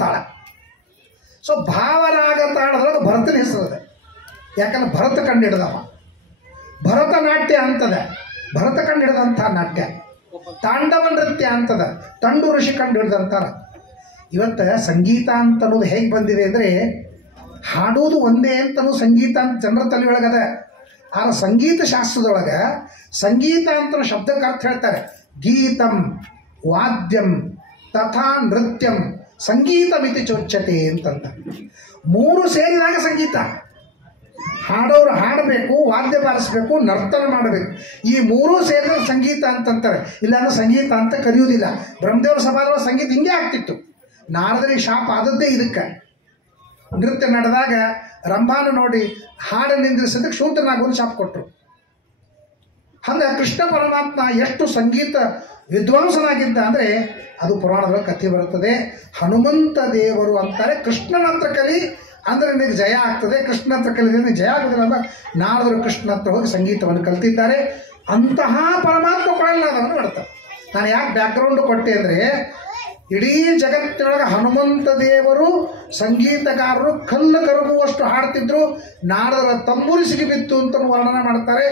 ತಾಳ. ಸೊ ಭಾವ ರಾಗ ತಾಳದೊಳಗೆ ಭರತನ ಹೆಸರು ಅದ. ಯಾಕಂದ್ರೆ ಭರತ ಕಂಡು ಹಿಡ್ದವ, ಭರತನಾಟ್ಯ ಅಂತದ, ಭರತ ಕಂಡು ಹಿಡಿದಂಥ ನಾಟ್ಯ. ತಾಂಡವ ನೃತ್ಯ ಅಂತದ, ತಂಡು ಋಷಿ ಕಂಡು ಹಿಡ್ದಂತಾರ. ಇವತ್ತು ಸಂಗೀತ ಅಂತ ಅನ್ನೋದು ಹೇಗೆ ಬಂದಿದೆ ಅಂದರೆ, ಹಾಡೋದು ಒಂದೇ ಅಂತನೂ ಸಂಗೀತ ಅಂತ ಜನರ ತಲೆಯೊಳಗದ. ಆ ಸಂಗೀತ ಶಾಸ್ತ್ರದೊಳಗೆ ಸಂಗೀತ ಅಂತ ಶಬ್ದಕ್ಕೆ ಅರ್ಥ ಹೇಳ್ತಾರೆ. ಗೀತಂ ವಾದ್ಯಂ ತಥಾ ನೃತ್ಯಂ ಸಂಗೀತ ಮಿತಿ ಚೋಚ್ಯತೆ ಅಂತಂತ. ಮೂರು ಸೇರಿದಾಗ ಸಂಗೀತ. ಹಾಡೋರು ಹಾಡಬೇಕು, ವಾದ್ಯ ಬಾರಿಸಬೇಕು, ನರ್ತನ ಮಾಡಬೇಕು. ಈ ಮೂರೂ ಸೇರಿದ್ರೆ ಸಂಗೀತ ಅಂತಂತಾರೆ. ಇಲ್ಲಾಂದ್ರೆ ಸಂಗೀತ ಅಂತ ಕರೆಯುವುದಿಲ್ಲ. ಬ್ರಹ್ಮದೇವರ ಸಭಾದೊಳಗೆ ಸಂಗೀತ ಹಿಂಗೆ ಆಗ್ತಿತ್ತು. ನಾರದರಿಗೆ ಶಾಪ ಆದದ್ದೇ ಇದಕ್ಕೆ. ನೃತ್ಯ ನಡೆದಾಗ ರಂಭಾನ ನೋಡಿ ಹಾಡು ನಿಂದಿರಿಸೋದಕ್ಕೆ ಶೂದ್ರನಾಗೋದು ಶಾಪ ಕೊಟ್ಟರು. ಹಂಗೆ ಕೃಷ್ಣ ಪರಮಾತ್ಮ ಎಷ್ಟು ಸಂಗೀತ ವಿದ್ವಾಂಸನಾಗಿದ್ದ ಅಂದರೆ ಅದು ಪುರಾಣದೊಳಗೆ ಕಥೆ ಬರುತ್ತದೆ. ಹನುಮಂತ ದೇವರು ಅಂತಾರೆ, ಕೃಷ್ಣನ ಹತ್ರ ಕಲಿ ಅಂದರೆ ನಿನಗೆ ಜಯ ಆಗ್ತದೆ, ಕೃಷ್ಣ ಹತ್ರ ಕಲಿದ್ರೆ ನಿನಗೆ ಜಯ ಆಗೋದಿಲ್ಲ ಅಂತ ನಾರದರು ಕೃಷ್ಣ ಹತ್ರ ಹೋಗಿ ಸಂಗೀತವನ್ನು ಕಲ್ತಿದ್ದಾರೆ. ಅಂತಹ ಪರಮಾತ್ಮ ಕೊಡಲ್ಲಾದವನ್ನು ಮಾಡ್ತಾರೆ. ನಾನು ಯಾಕೆ ಬ್ಯಾಕ್ಗ್ರೌಂಡು ಕೊಟ್ಟೆ ಅಂದರೆ, ಇಡೀ ಜಗತ್ತಿನೊಳಗೆ ಹನುಮಂತ ದೇವರು ಸಂಗೀತಗಾರರು ಕಲ್ಲು ಕರಗುವಷ್ಟು ಹಾಡ್ತಿದ್ರು. ನಾರದರ ತಂಬೂರಿ ಸಿಗಿಬಿತ್ತು ಅಂತ ವರ್ಣನೆ ಮಾಡ್ತಾರೆ.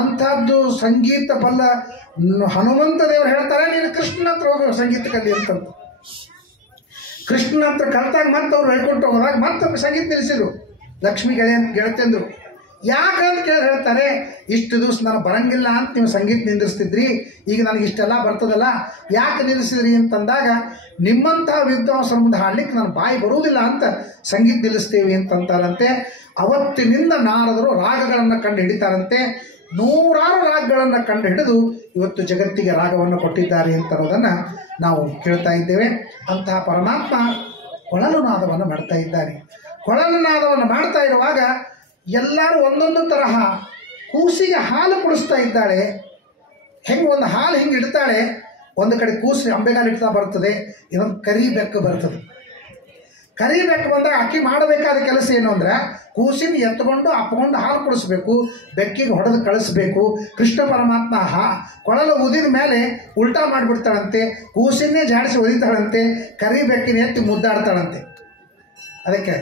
ಅಂಥದ್ದು ಸಂಗೀತ ಬಲ್ಲ ಹನುಮಂತ ದೇವರು ಹೇಳ್ತಾರೆ, ನೀನು ಕೃಷ್ಣ ಹತ್ರ ಹೋಗೋ ಸಂಗೀತ ಕಲಿ ಅಂತಂದು. ಕೃಷ್ಣ ಹತ್ರ ಕಲ್ತಾಗ ಮತ್ತೆ ಅವ್ರು ಹೇಳ್ಕೊಟ್ಟು ಹೋದಾಗ ಮತ್ತೆ ಸಂಗೀತ ನಿಲ್ಲಿಸಿದ್ರು. ಲಕ್ಷ್ಮೀ ಗೆಳತಿಯಂದರು ಯಾಕಂತ ಕೇಳಿ ಹೇಳ್ತಾರೆ, ಇಷ್ಟು ದಿವಸ ನಾನು ಬರಂಗಿಲ್ಲ ಅಂತ ನೀವು ಸಂಗೀತ ನಿಂದಿಸ್ತಿದ್ರಿ, ಈಗ ನನಗೆ ಇಷ್ಟೆಲ್ಲ ಬರ್ತದಲ್ಲ, ಯಾಕೆ ನಿಲ್ಲಿಸಿದ್ರಿ ಅಂತಂದಾಗ, ನಿಮ್ಮಂತಹ ವಿದ್ವಾಂಸರ ಮುಂದೆ ಹಾಡ್ಲಿಕ್ಕೆ ನಾನು ಬಾಯಿ ಬರುವುದಿಲ್ಲ ಅಂತ ಸಂಗೀತ ನಿಲ್ಲಿಸ್ತೀವಿ ಅಂತಂತಾರಂತೆ. ಅವತ್ತಿನಿಂದ ನಾರದರು ರಾಗಗಳನ್ನು ಕಂಡು ಹಿಡಿತಾರಂತೆ. ನೂರಾರು ರಾಗಗಳನ್ನು ಕಂಡು ಹಿಡಿದು ಇವತ್ತು ಜಗತ್ತಿಗೆ ರಾಗವನ್ನು ಕೊಟ್ಟಿದ್ದಾರೆ ಅಂತ ಅನ್ನೋದನ್ನು ನಾವು ಕೇಳ್ತಾ ಇದ್ದೇವೆ. ಅಂತಹ ಪರಮಾತ್ಮ ಕೊಳಲು ನಾದವನ್ನು ಮಾಡ್ತಾ ಇದ್ದಾನೆ. ಕೊಳಲು ನಾದವನ್ನು ಮಾಡ್ತಾ ಇರುವಾಗ ಎಲ್ಲರೂ ಒಂದೊಂದು ತರಹ ಕೂಸಿಗೆ ಹಾಲು ಕುಡಿಸ್ತಾ ಇದ್ದಾಳೆ. ಹೆಂಗೆ ಒಂದು ಹಾಲು ಹಿಂಗೆ ಇಡ್ತಾಳೆ, ಒಂದು ಕಡೆ ಕೂಸಿ ಅಂಬೆಗಾಲು ಇಡ್ತಾ ಬರ್ತದೆ, ಇನ್ನೊಂದು ಕರಿಬೆಕ್ಕು ಬರ್ತದೆ. ಕರಿಬೆಕ್ಕು ಬಂದಾಗ ಅಕ್ಕಿ ಮಾಡಬೇಕಾದ ಕೆಲಸ ಏನು ಅಂದರೆ, ಕೂಸಿನ ಎತ್ಕೊಂಡು ಅಪ್ಕೊಂಡು ಹಾಲು ಕುಡಿಸ್ಬೇಕು, ಬೆಕ್ಕಿಗೆ ಹೊಡೆದು ಕಳಿಸ್ಬೇಕು. ಕೃಷ್ಣ ಪರಮಾತ್ಮ ಕೊಳಲು ಊದಿದ ಮೇಲೆ ಉಲ್ಟಾ ಮಾಡಿಬಿಡ್ತಾಳಂತೆ, ಕೂಸಿನೇ ಜಾಡಿಸಿ ಒದಿತಾಳಂತೆ, ಕರಿಬೆಕ್ಕಿನ ಎತ್ತಿ ಮುದ್ದಾಡ್ತಾಳಂತೆ. ಅದಕ್ಕೆ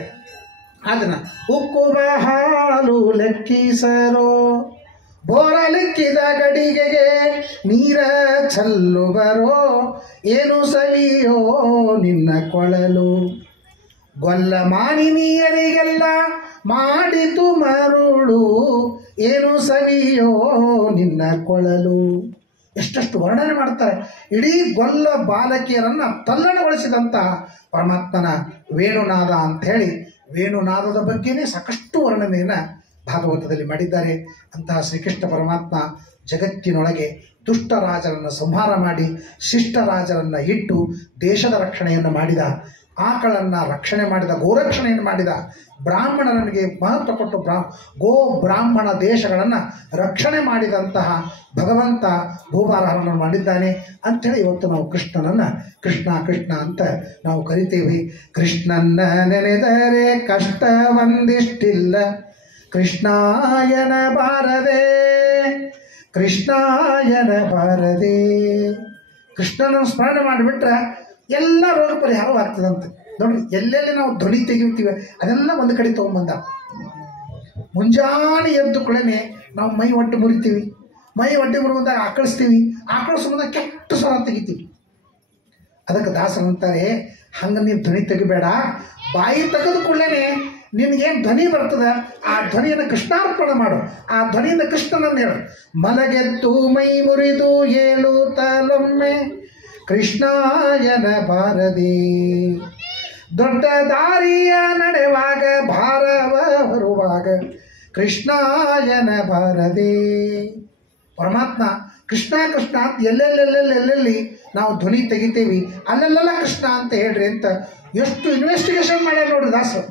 ಅದನ್ನ ಉಕ್ಕುವ ಹಾಲು ಲೆಕ್ಕಿಸರೋ, ಬೋರಲಿಕ್ಕಿದ ಗಡಿಗೆಗೆ ನೀರ ಚೆಲ್ಲುವರೋ, ಏನು ಸವಿಯೋ ನಿನ್ನ ಕೊಳಲು, ಗೊಲ್ಲ ಮಾನಿ ನೀರಿಗೆಲ್ಲ ಮಾಡಿತು ಮರುಳು, ಏನು ಸವಿಯೋ ನಿನ್ನ ಕೊಳಲು. ಎಷ್ಟೆಷ್ಟು ವರ್ಣನೆ ಮಾಡ್ತಾರೆ. ಇಡೀ ಗೊಲ್ಲ ಬಾಲಕಿಯರನ್ನು ತಲ್ಲಣಗೊಳಿಸಿದಂಥ ಪರಮಾತ್ಮನ ವೇಣುನಾದ ಅಂಥೇಳಿ ವೇಣುನಾದದ ಬಗ್ಗೆನೇ ಸಾಕಷ್ಟು ವರ್ಣನೆಯನ್ನು ಭಾಗವತದಲ್ಲಿ ಮಾಡಿದ್ದಾರೆ. ಅಂತಹ ಶ್ರೀಕೃಷ್ಣ ಪರಮಾತ್ಮ ಜಗತ್ತಿನೊಳಗೆ ದುಷ್ಟರಾಜರನ್ನು ಸಂಹಾರ ಮಾಡಿ ಶಿಷ್ಟರಾಜರನ್ನು ಇಟ್ಟು ದೇಶದ ರಕ್ಷಣೆಯನ್ನು ಮಾಡಿದ, ಆಕಳನ್ನು ರಕ್ಷಣೆ ಮಾಡಿದ, ಗೋರಕ್ಷಣೆಯನ್ನು ಮಾಡಿದ, ಬ್ರಾಹ್ಮಣನಿಗೆ ಮಹತ್ವ ಕೊಟ್ಟು ಗೋ ಬ್ರಾಹ್ಮಣ ದೇಶಗಳನ್ನು ರಕ್ಷಣೆ ಮಾಡಿದಂತಹ ಭಗವಂತ ಭೂಭಾರವನ್ನು ಮಾಡಿದ್ದಾನೆ ಅಂಥೇಳಿ ಇವತ್ತು ನಾವು ಕೃಷ್ಣನನ್ನು ಕೃಷ್ಣ ಕೃಷ್ಣ ಅಂತ ನಾವು ಕರಿತೇವೆ. ಕೃಷ್ಣನ್ನ ನೆನೆದರೆ ಕಷ್ಟ ಒಂದಿಷ್ಟಿಲ್ಲ, ಕೃಷ್ಣಾಯನ ಬಾರದೆ ಕೃಷ್ಣಾಯನ ಬಾರದೆ. ಕೃಷ್ಣನನ್ನು ಸ್ಮರಣೆ ಮಾಡಿಬಿಟ್ರೆ ಎಲ್ಲ ರೋಗ ಪರಿಹಾರವಾಗ್ತದಂತೆ. ನೋಡ್ರಿ, ಎಲ್ಲೆಲ್ಲಿ ನಾವು ಧ್ವನಿ ತೆಗಿತೀವಿ ಅದೆಲ್ಲ ಒಂದು ಕಡೆ ತೊಗೊಂಬಂದ. ಮುಂಜಾನೆ ಎದ್ದು ಕೂಡಲೇ ನಾವು ಮೈ ಹೊಟ್ಟೆ ಮುರಿತೀವಿ, ಮೈ ಹೊಟ್ಟೆ ಮುರಿದಾಗ ಆಕಳಿಸ್ತೀವಿ, ಆಕಳಿಸೋದ ಕೆಟ್ಟ ಸ್ವರ ತೆಗಿತೀವಿ. ಅದಕ್ಕೆ ದಾಸರಂತಾರೆ, ಹಂಗೆ ನೀವು ಧ್ವನಿ ತೆಗಿಬೇಡ, ಬಾಯಿ ತೆಗೆದು ಕೂಡಲೇ ನಿನಗೇನು ಧ್ವನಿ ಬರ್ತದೆ ಆ ಧ್ವನಿಯನ್ನು ಕೃಷ್ಣಾರ್ಪಣೆ ಮಾಡು, ಆ ಧ್ವನಿಯಿಂದ ಕೃಷ್ಣನನ್ನು ಹೇಳು. ಮಲಗೆದ್ದು ಮೈ ಮುರಿದು ಏಳು ತಲೊಮ್ಮೆ ಕೃಷ್ಣಾಯನ ಬಾರದೆ. ದೊಡ್ಡ ದಾರಿಯ ನಡೆವಾಗ ಭಾರವ ಹೊರುವಾಗ ಕೃಷ್ಣಾಯನ ಬಾರದೆ. ಪರಮಾತ್ಮ ಕೃಷ್ಣ ಕೃಷ್ಣ ಅಂತ ಎಲ್ಲೆಲ್ಲಿ ನಾವು ಧ್ವನಿ ತೆಗಿತೀವಿ ಅಲ್ಲೆಲ್ಲ ಕೃಷ್ಣ ಅಂತ ಹೇಳ್ರಿ ಅಂತ ಎಷ್ಟು ಇನ್ವೆಸ್ಟಿಗೇಷನ್ ಮಾಡ್ಯಾರ ನೋಡ್ರಿ ದಾಸರು.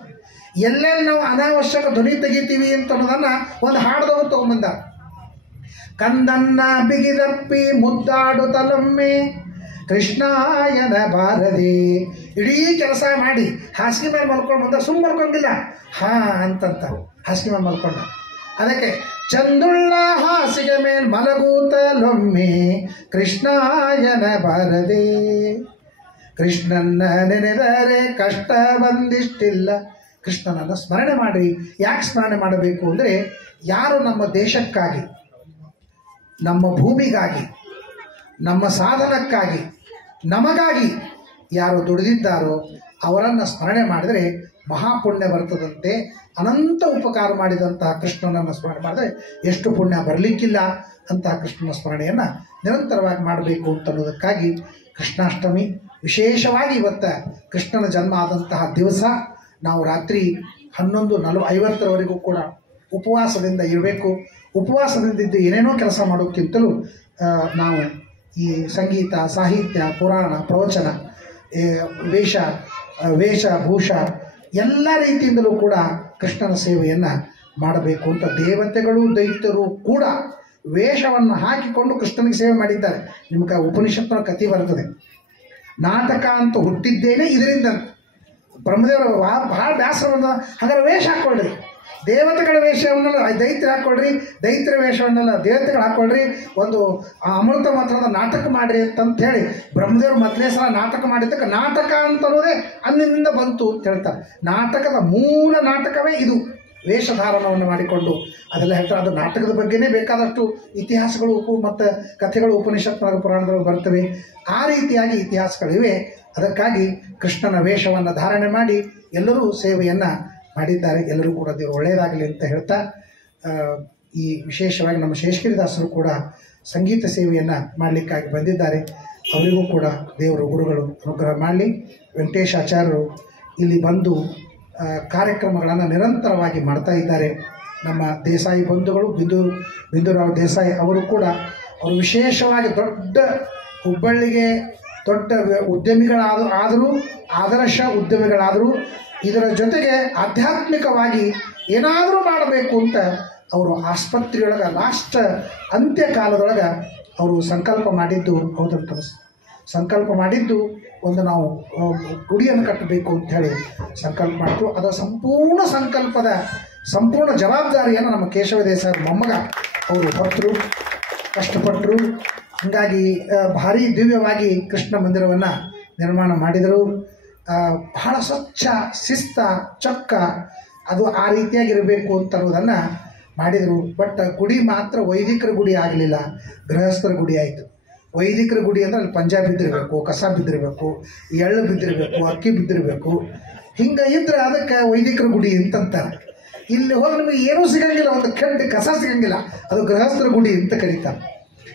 ಎಲ್ಲೆಲ್ಲಿ ನಾವು ಅನಾವಶ್ಯಕ ಧ್ವನಿ ತೆಗಿತೀವಿ ಅಂತ ಅನ್ನೋದನ್ನು ಒಂದು ಹಾಡ್ದವ್ರು ತೊಗೊಂಬಂದ. ಕಂದನ್ನ ಬಿಗಿದಪ್ಪಿ ಮುದ್ದಾಡುತ್ತಲೊಮ್ಮೆ ಕೃಷ್ಣಾಯನ ಬಾರದೆ. ಇಡೀ ಕೆಲಸ ಮಾಡಿ ಹಾಸಿಗೆ ಮೇಲೆ ಮಲ್ಕೊಂಡು ಬಂದ ಸುಮ್ಮ ಮಲ್ಕೊಂಗಿಲ್ಲ, ಅಂತಂತ ಹಾಸಿಗೆ ಮೇಲೆ ಮಲ್ಕೊಂಡ. ಅದಕ್ಕೆ ಚಂದುಳ್ಳ ಹಾಸಿಗೆ ಮೇಲೆ ಮಲಗೂತಲೊಮ್ಮೆ ಕೃಷ್ಣಾಯನ ಬಾರದೆ. ಕೃಷ್ಣನ್ನ ನೆನೆದರೆ ಕಷ್ಟ ಬಂದಿಷ್ಟಿಲ್ಲ. ಕೃಷ್ಣನನ್ನು ಸ್ಮರಣೆ ಮಾಡಿ. ಯಾಕೆ ಸ್ಮರಣೆ ಮಾಡಬೇಕು ಅಂದರೆ, ಯಾರು ನಮ್ಮ ದೇಶಕ್ಕಾಗಿ, ನಮ್ಮ ಭೂಮಿಗಾಗಿ, ನಮ್ಮ ಸಾಧನಕ್ಕಾಗಿ, ನಮಗಾಗಿ ಯಾರು ದುಡಿದಿದ್ದಾರೋ ಅವರನ್ನು ಸ್ಮರಣೆ ಮಾಡಿದರೆ ಮಹಾಪುಣ್ಯ ಬರ್ತದಂತೆ. ಅನಂತ ಉಪಕಾರ ಮಾಡಿದಂತಹ ಕೃಷ್ಣನನ್ನು ಸ್ಮರಣೆ ಮಾಡಿದ್ರೆ ಎಷ್ಟು ಪುಣ್ಯ ಬರಲಿಕ್ಕಿಲ್ಲ. ಅಂತಹ ಕೃಷ್ಣನ ಸ್ಮರಣೆಯನ್ನು ನಿರಂತರವಾಗಿ ಮಾಡಬೇಕು ಅಂತನ್ನೋದಕ್ಕಾಗಿ ಕೃಷ್ಣಾಷ್ಟಮಿ ವಿಶೇಷವಾಗಿ ಇವತ್ತು ಕೃಷ್ಣನ ಜನ್ಮ ಆದಂತಹ ದಿವಸ ನಾವು ರಾತ್ರಿ 11:50 ಕೂಡ ಉಪವಾಸದಿಂದ ಇರಬೇಕು. ಉಪವಾಸದಿಂದಿದ್ದು ಏನೇನೋ ಕೆಲಸ ಮಾಡೋಕ್ಕಿಂತಲೂ ನಾವು ಈ ಸಂಗೀತ, ಸಾಹಿತ್ಯ, ಪುರಾಣ, ಪ್ರವಚನ, ವೇಷಭೂಷ ಎಲ್ಲ ರೀತಿಯಿಂದಲೂ ಕೂಡ ಕೃಷ್ಣನ ಸೇವೆಯನ್ನು ಮಾಡಬೇಕು ಅಂತ ದೇವತೆಗಳು ದೈತ್ಯರು ಕೂಡ ವೇಷವನ್ನು ಹಾಕಿಕೊಂಡು ಕೃಷ್ಣನಿಗೆ ಸೇವೆ ಮಾಡಿದ್ದಾರೆ. ನಿಮ್ಗೆ ಉಪನಿಷತ್ನ ಕಥೆ ಬರ್ತದೆ. ನಾಟಕ ಅಂತ ಹುಟ್ಟಿದ್ದೇನೆ ಇದರಿಂದ. ಬ್ರಹ್ಮದೇವರು ಭಾಳ ಬೇಸರ ಬಂದ, ಹಾಗಾದ್ರೆ ವೇಷ ಹಾಕ್ಕೊಳ್ರಿ, ದೇವತೆಗಳ ವೇಷವನ್ನೆಲ್ಲ ದೈತ್ಯರು ಹಾಕ್ಕೊಳ್ರಿ, ದೈತ್ಯರ ವೇಷವನ್ನೆಲ್ಲ ದೇವತೆಗಳು ಹಾಕ್ಕೊಳ್ರಿ, ಒಂದು ಅಮೃತ ಮಂತ್ರದ ನಾಟಕ ಮಾಡಿರಿ ಅಂತಂತ ಹೇಳಿ ಬ್ರಹ್ಮದೇವರು ಮೊದಲನೇ ಸಲ ನಾಟಕ ಮಾಡಿದ್ದಕ್ಕೆ ನಾಟಕ ಅಂತನ್ನೋದೇ ಅಂದಿನಿಂದ ಬಂತು ಅಂತ ಹೇಳ್ತಾರೆ. ನಾಟಕದ ಮೂಲ ನಾಟಕವೇ ಇದು. ವೇಷಧಾರಣವನ್ನು ಮಾಡಿಕೊಂಡು ಅದೆಲ್ಲ ಹೇಳ್ತಾರೆ. ಅದು ನಾಟಕದ ಬಗ್ಗೆನೇ ಬೇಕಾದಷ್ಟು ಇತಿಹಾಸಗಳು ಮತ್ತು ಕಥೆಗಳು ಉಪನಿಷತ್ನಾಗ ಪುರಾಣದೊಳಗೆ ಬರ್ತವೆ. ಆ ರೀತಿಯಾಗಿ ಇತಿಹಾಸಗಳಿವೆ. ಅದಕ್ಕಾಗಿ ಕೃಷ್ಣನ ವೇಷವನ್ನು ಧಾರಣೆ ಮಾಡಿ ಎಲ್ಲರೂ ಸೇವೆಯನ್ನು ಮಾಡಿದ್ದಾರೆ. ಎಲ್ಲರೂ ಕೂಡ ದೇವರು ಒಳ್ಳೆಯದಾಗಲಿ ಅಂತ ಹೇಳ್ತಾ, ಈ ವಿಶೇಷವಾಗಿ ನಮ್ಮ ಶೇಷಗಿರಿದಾಸರು ಕೂಡ ಸಂಗೀತ ಸೇವೆಯನ್ನು ಮಾಡಲಿಕ್ಕಾಗಿ ಬಂದಿದ್ದಾರೆ. ಅವರಿಗೂ ಕೂಡ ದೇವರು ಗುರುಗಳು ಅನುಗ್ರಹ ಮಾಡಲಿ. ವೆಂಕಟೇಶಾಚಾರ್ಯರು ಇಲ್ಲಿ ಬಂದು ಕಾರ್ಯಕ್ರಮಗಳನ್ನು ನಿರಂತರವಾಗಿ ಮಾಡ್ತಾ ಇದ್ದಾರೆ. ನಮ್ಮ ದೇಸಾಯಿ ಬಂಧುಗಳು ಬಿಂದುರಾವ್ ದೇಸಾಯಿ ಅವರು ಕೂಡ ಅವರು ವಿಶೇಷವಾಗಿ ದೊಡ್ಡ ಹುಬ್ಬಳ್ಳಿಗೆ ದೊಡ್ಡ ಆದರೂ ಆದರ್ಶ ಉದ್ಯಮಿಗಳಾದರೂ ಇದರ ಜೊತೆಗೆ ಆಧ್ಯಾತ್ಮಿಕವಾಗಿ ಏನಾದರೂ ಮಾಡಬೇಕು ಅಂತ ಅವರು ಆಸ್ಪತ್ರೆಯೊಳಗೆ ಲಾಸ್ಟ್ ಅಂತ್ಯಕಾಲದೊಳಗೆ ಅವರು ಸಂಕಲ್ಪ ಮಾಡಿದ್ದು ಒಂದು ನಾವು ಗುಡಿಯನ್ನು ಕಟ್ಟಬೇಕು ಅಂತ ಹೇಳಿ ಸಂಕಲ್ಪ ಮಾಡಿದ್ರು. ಅದರ ಸಂಪೂರ್ಣ ಸಂಕಲ್ಪದ ಸಂಪೂರ್ಣ ಜವಾಬ್ದಾರಿಯನ್ನು ನಮ್ಮ ಕೇಶವ ದೇಸಾಯಿ ಮೊಮ್ಮಗ ಅವರು ಹೊತ್ತರು, ಕಷ್ಟಪಟ್ಟರು. ಹಾಗಾಗಿ ಭಾರಿ ದಿವ್ಯವಾಗಿ ಕೃಷ್ಣ ಮಂದಿರವನ್ನು ನಿರ್ಮಾಣ ಮಾಡಿದರು. ಬಹಳ ಸ್ವಚ್ಛ, ಶಿಸ್ತ, ಚೊಕ್ಕ, ಅದು ಆ ರೀತಿಯಾಗಿರಬೇಕು ಅಂತನ್ನೋದನ್ನು ಮಾಡಿದರು. ಬಟ್ ಗುಡಿ ಮಾತ್ರ ವೈದಿಕರ ಗುಡಿ ಆಗಲಿಲ್ಲ, ಗೃಹಸ್ಥರ ಗುಡಿ ಆಯಿತು. ವೈದಿಕರ ಗುಡಿ ಅಂದರೆ ಅಲ್ಲಿ ಪಂಜಾಬ್ ಬಿದ್ದಿರಬೇಕು, ಕಸ ಬಿದ್ದಿರಬೇಕು, ಎಳ್ಳು ಬಿದ್ದಿರಬೇಕು, ಅಕ್ಕಿ ಬಿದ್ದಿರಬೇಕು. ಹಿಂಗೆ ಇದ್ರೆ ಅದಕ್ಕೆ ವೈದಿಕರ ಗುಡಿ ಅಂತಂತಾರೆ. ಇಲ್ಲಿ ಹೋಗಿ ನಿಮಗೆ ಏನೂ ಸಿಗಂಗಿಲ್ಲ, ಒಂದು ಕೆಟ್ಟ ಕಸ ಸಿಗಂಗಿಲ್ಲ, ಅದು ಗೃಹಸ್ಥರ ಗುಡಿ ಅಂತ ಕರೀತಾರೆ.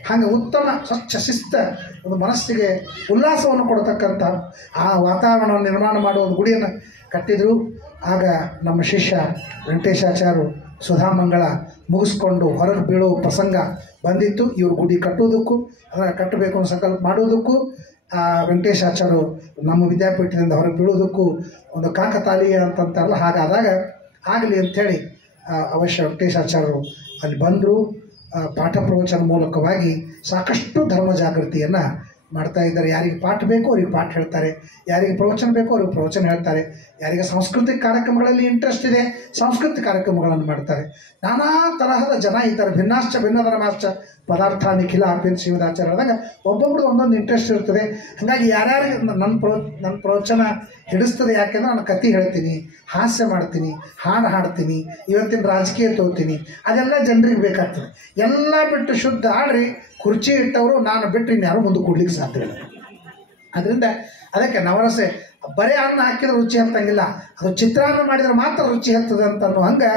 ಹಾಗೆ ಉತ್ತಮ ಸ್ವಚ್ಛ ಶಿಸ್ತ, ಒಂದು ಮನಸ್ಸಿಗೆ ಉಲ್ಲಾಸವನ್ನು ಕೊಡತಕ್ಕಂಥ ಆ ವಾತಾವರಣವನ್ನು ನಿರ್ಮಾಣ ಮಾಡುವ ಒಂದು ಗುಡಿಯನ್ನು ಕಟ್ಟಿದರು. ಆಗ ನಮ್ಮ ಶಿಷ್ಯ ವೆಂಕಟೇಶಾಚಾರ್ಯರು ಸುಧಾಮಂಗಳ ಮುಗಿಸ್ಕೊಂಡು ಹೊರಗೆ ಬೀಳೋ ಪ್ರಸಂಗ ಬಂದಿತ್ತು. ಇವರು ಗುಡಿ ಕಟ್ಟುವುದಕ್ಕೂ ಅದನ್ನು ಕಟ್ಟಬೇಕು ಅನ್ನೋ ಸಂಕಲ್ಪ ಮಾಡುವುದಕ್ಕೂ ವೆಂಕಟೇಶಾಚಾರ್ಯರು ನಮ್ಮ ವಿದ್ಯಾಪೀಠದಿಂದ ಹೊರಗೆ ಬೀಳೋದಕ್ಕೂ ಒಂದು ಕಾಕತಾಳೀಯ ಅಂತಂತಾರಲ್ಲ, ಹಾಗಾದಾಗ ಆಗಲಿ ಅಂಥೇಳಿ ಅವಶ್ಯ ವೆಂಕಟೇಶಾಚಾರ್ಯರು ಅಲ್ಲಿ ಬಂದರು. ಪಾಠ ಪ್ರವಚನ ಮೂಲಕವಾಗಿ ಸಾಕಷ್ಟು ಧರ್ಮ ಜಾಗೃತಿಯನ್ನು ಮಾಡ್ತಾ ಇದ್ದಾರೆ. ಯಾರಿಗೆ ಪಾಠ ಬೇಕೋ ಅವ್ರಿಗೆ ಪಾಠ ಹೇಳ್ತಾರೆ, ಯಾರಿಗೆ ಪ್ರವಚನ ಬೇಕೋ ಅವ್ರಿಗೆ ಪ್ರವಚನ ಹೇಳ್ತಾರೆ, ಯಾರಿಗೆ ಸಾಂಸ್ಕೃತಿಕ ಕಾರ್ಯಕ್ರಮಗಳಲ್ಲಿ ಇಂಟ್ರೆಸ್ಟ್ ಇದೆ ಸಾಂಸ್ಕೃತಿಕ ಕಾರ್ಯಕ್ರಮಗಳನ್ನು ಮಾಡ್ತಾರೆ. ನಾನಾ ತರಹದ ಜನ ಇದ್ದಾರೆ. ಭಿನ್ನ ಧರ್ಮಾಶ್ಚ ಪದಾರ್ಥ ನಿಖಿಲ ಅಂತ ಶ್ರೀಮದಾಚಾರ್ಯರಾದಾಗ ಒಬ್ಬೊಬ್ರದ್ದು ಒಂದೊಂದು ಇಂಟ್ರೆಸ್ಟ್ ಇರ್ತದೆ. ಹಾಗಾಗಿ ಯಾರ್ಯಾರಿಗೆ ನನ್ನ ಪ್ರವಚನ ಹಿಡಿಸ್ತದೆ, ಯಾಕೆಂದ್ರೆ ನಾನು ಕತೆ ಹೇಳ್ತೀನಿ, ಹಾಸ್ಯ ಮಾಡ್ತೀನಿ, ಹಾಡು ಹಾಡ್ತೀನಿ, ಇವತ್ತಿನ ರಾಜಕೀಯ ತೋತೀನಿ, ಅದೆಲ್ಲ ಜನರಿಗೆ ಬೇಕಾಗ್ತದೆ. ಎಲ್ಲ ಬಿಟ್ಟು ಶುದ್ಧ ಆಡ್ರಿ, ಕುರ್ಚಿ ಇಟ್ಟವರು ನಾನು ಬಿಟ್ಟು ಇನ್ಯಾರು ಮುಂದೆ ಕೊಡ್ಲಿಕ್ಕೆ ಸಾಧ್ಯವಿಲ್ಲ. ಅದರಿಂದ ಅದಕ್ಕೆ ನವರಸೆ ಬರೀ ಅನ್ನ ಹಾಕಿದ್ರೆ ರುಚಿ ಹತ್ತಂಗಿಲ್ಲ, ಅದು ಚಿತ್ರಾನ್ನ ಮಾಡಿದರೆ ಮಾತ್ರ ರುಚಿ ಹತ್ತದ ಅಂತನೋ ಹಂಗೆ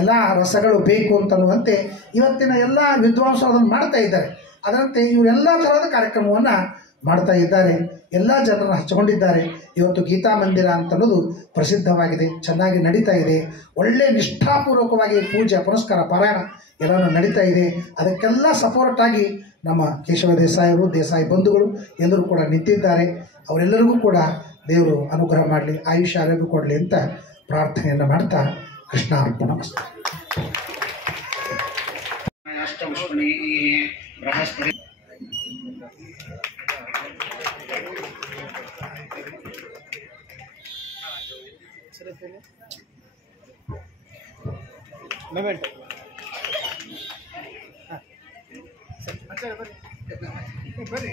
ಎಲ್ಲ ರಸಗಳು ಬೇಕು ಅಂತನ್ನುವಂತೆ ಇವತ್ತಿನ ಎಲ್ಲ ವಿದ್ವಾಂಸರು ಅದನ್ನು ಮಾಡ್ತಾ ಇದ್ದಾರೆ. ಅದರಂತೆ ಇವರೆಲ್ಲ ಥರದ ಕಾರ್ಯಕ್ರಮವನ್ನು ಮಾಡ್ತಾ ಇದ್ದಾರೆ. ಎಲ್ಲ ಜನರನ್ನು ಹಚ್ಕೊಂಡಿದ್ದಾರೆ. ಇವತ್ತು ಗೀತಾ ಮಂದಿರ ಅಂತನ್ನೋದು ಪ್ರಸಿದ್ಧವಾಗಿದೆ, ಚೆನ್ನಾಗಿ ನಡೀತಾ ಇದೆ. ಒಳ್ಳೆ ನಿಷ್ಠಾಪೂರ್ವಕವಾಗಿ ಪೂಜೆ ಪುನಸ್ಕಾರ ಪಾರಾಯಣ ಎಲ್ಲನೂ ನಡೀತಾ ಇದೆ. ಅದಕ್ಕೆಲ್ಲ ಸಪೋರ್ಟಾಗಿ ನಮ್ಮ ಕೇಶವ ದೇಸಾಯಿಯವರು, ದೇಸಾಯಿ ಬಂಧುಗಳು ಎಲ್ಲರೂ ಕೂಡ ನಿಂತಿದ್ದಾರೆ. ಅವರೆಲ್ಲರಿಗೂ ಕೂಡ ದೇವರು ಅನುಗ್ರಹ ಮಾಡಲಿ, ಆಯುಷ್ಯ ಆರೋಗ್ಯ ಕೊಡಲಿ ಅಂತ ಪ್ರಾರ್ಥನೆಯನ್ನು ಮಾಡ್ತಾ ಕೃಷ್ಣ ಅರ್ಪಣಮಸ್ತು. ಅಷ್ಟಪುಷ್ಪಣಿ ಬೃಹಸ್ಪತಿ ಬರ್ರಿ